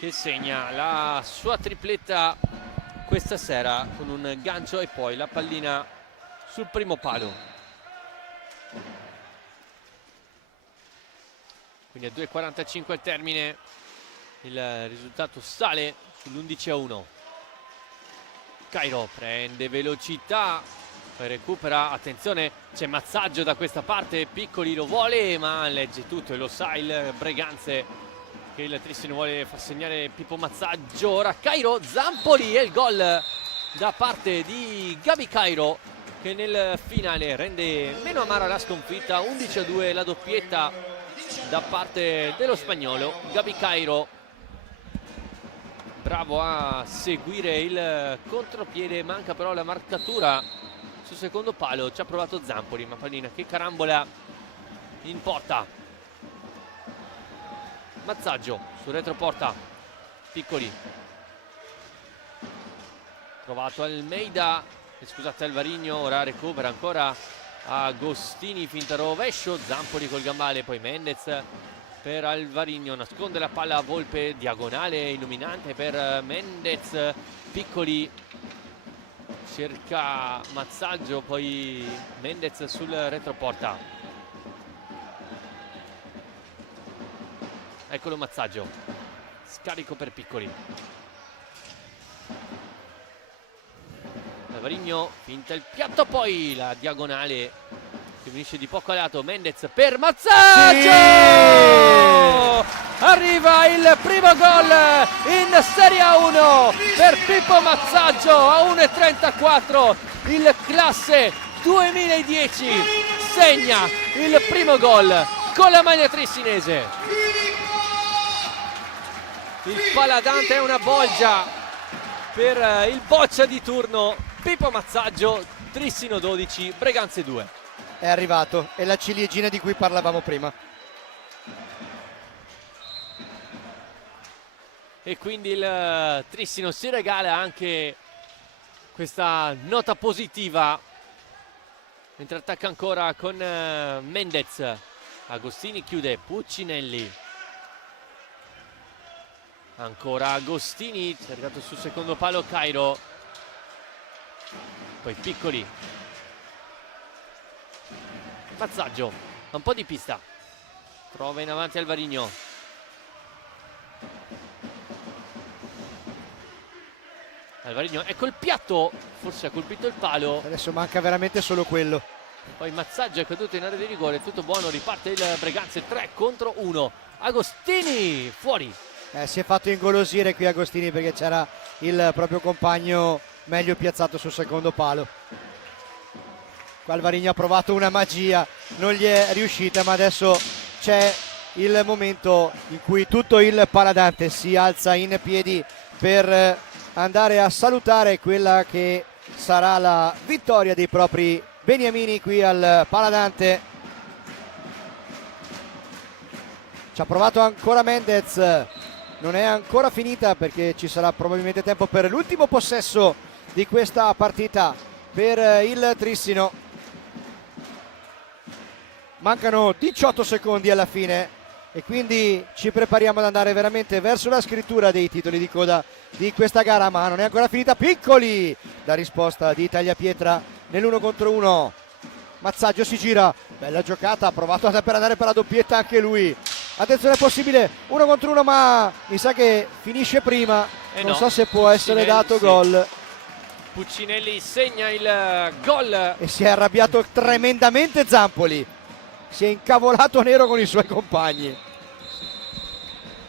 che segna la sua tripletta questa sera con un gancio e poi la pallina sul primo palo. Quindi a 2:45 al termine il risultato sale sull'11-1. Cairo prende velocità, poi recupera, attenzione, c'è Mazzaggio da questa parte, Piccoli lo vuole ma legge tutto e lo sa il Breganze che il Trissino vuole far segnare Pippo Mazzaggio. Ora Cairo, Zampoli e il gol da parte di Gabi Cairo che nel finale rende meno amara la sconfitta. 11-2 la doppietta da parte dello spagnolo. Gabi Cairo bravo a seguire il contropiede, manca però la marcatura sul secondo palo. Ci ha provato Zampoli, ma pallina che carambola in porta. Mazzaggio sul retroporta, Piccoli, trovato Almeida, scusate Alvarino, ora recupera ancora Agostini, finta rovescio, Zampoli col gambale, poi Mendez per Alvarino, nasconde la palla a Volpe, diagonale illuminante per Mendez, Piccoli cerca Mazzaggio, poi Mendez sul retroporta, eccolo Mazzaggio, scarico per Piccoli, Alvarino finta il piatto, poi la diagonale che finisce di poco a lato, Mendez per Mazzaggio! Sì! Arriva il primo gol in Serie A1 per Pippo Mazzaggio a 1,34, il classe 2010 segna il primo gol con la maglia trissinese. Il Paladante è una bolgia per il boccia di turno Pippo Mazzaggio, Trissino 12, Breganze 2. È arrivato, è la ciliegina di cui parlavamo prima. E quindi il Trissino si regala anche questa nota positiva, mentre attacca ancora con Mendez. Agostini chiude, Puccinelli, ancora Agostini, è arrivato sul secondo palo Cairo, poi Piccoli, Mazzaggio, un po' di pista, trova in avanti Alvarino, Alvarino, ecco il piatto, forse ha colpito il palo. Adesso manca veramente solo quello. Poi Mazzaggio è caduto in area di rigore, tutto buono, riparte il Breganze 3 contro 1. Agostini fuori. Si è fatto ingolosire qui Agostini perché c'era il proprio compagno meglio piazzato sul secondo palo. Qua Alvarino ha provato una magia, non gli è riuscita, ma adesso c'è il momento in cui tutto il Paladante si alza in piedi per andare a salutare quella che sarà la vittoria dei propri beniamini qui al Paladante. Ci ha provato ancora Mendez, non è ancora finita perché ci sarà probabilmente tempo per l'ultimo possesso di questa partita per il Trissino. Mancano 18 secondi alla fine e quindi ci prepariamo ad andare veramente verso la scrittura dei titoli di coda di questa gara, ma non è ancora finita. Piccoli, la risposta di Tagliapietra nell'1 contro 1. Mazzaggio si gira, bella giocata, ha provato per andare per la doppietta anche lui. Attenzione, è possibile 1 contro 1, ma mi sa che finisce prima, non no, so se può essere dato sì. gol. Puccinelli segna il gol E si è arrabbiato tremendamente Zampoli, si è incavolato nero con i suoi compagni.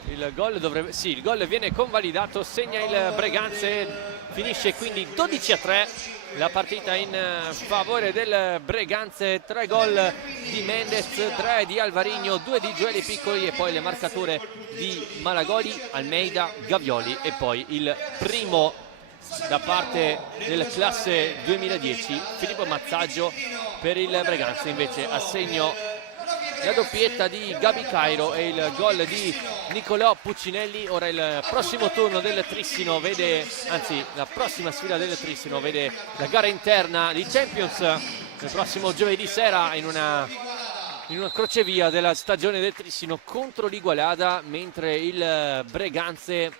Il gol dovrebbe, sì, il gol viene convalidato, segna il Breganze, finisce quindi 12-3 la partita in favore del Breganze. 3 gol di Mendez, 3 di Alvarino, 2 di Gioeli Piccoli e poi le marcature di Malagoli, Almeida, Gavioli e poi il primo da parte del classe 2010 Filippo Mazzaggio. Per il Breganze invece assegno la doppietta di Gabi Cairo e il gol di Nicolò Puccinelli. Ora il prossimo turno del Trissino vede, anzi la prossima sfida del Trissino vede la gara interna di Champions il prossimo giovedì sera in una crocevia della stagione del Trissino contro l'Igualada, mentre il Breganze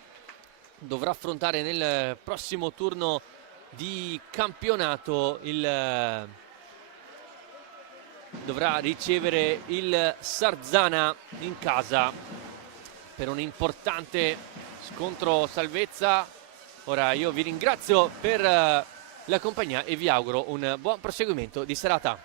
dovrà affrontare nel prossimo turno di campionato dovrà ricevere il Sarzana in casa per un importante scontro salvezza. Ora io vi ringrazio per la compagnia e vi auguro un buon proseguimento di serata.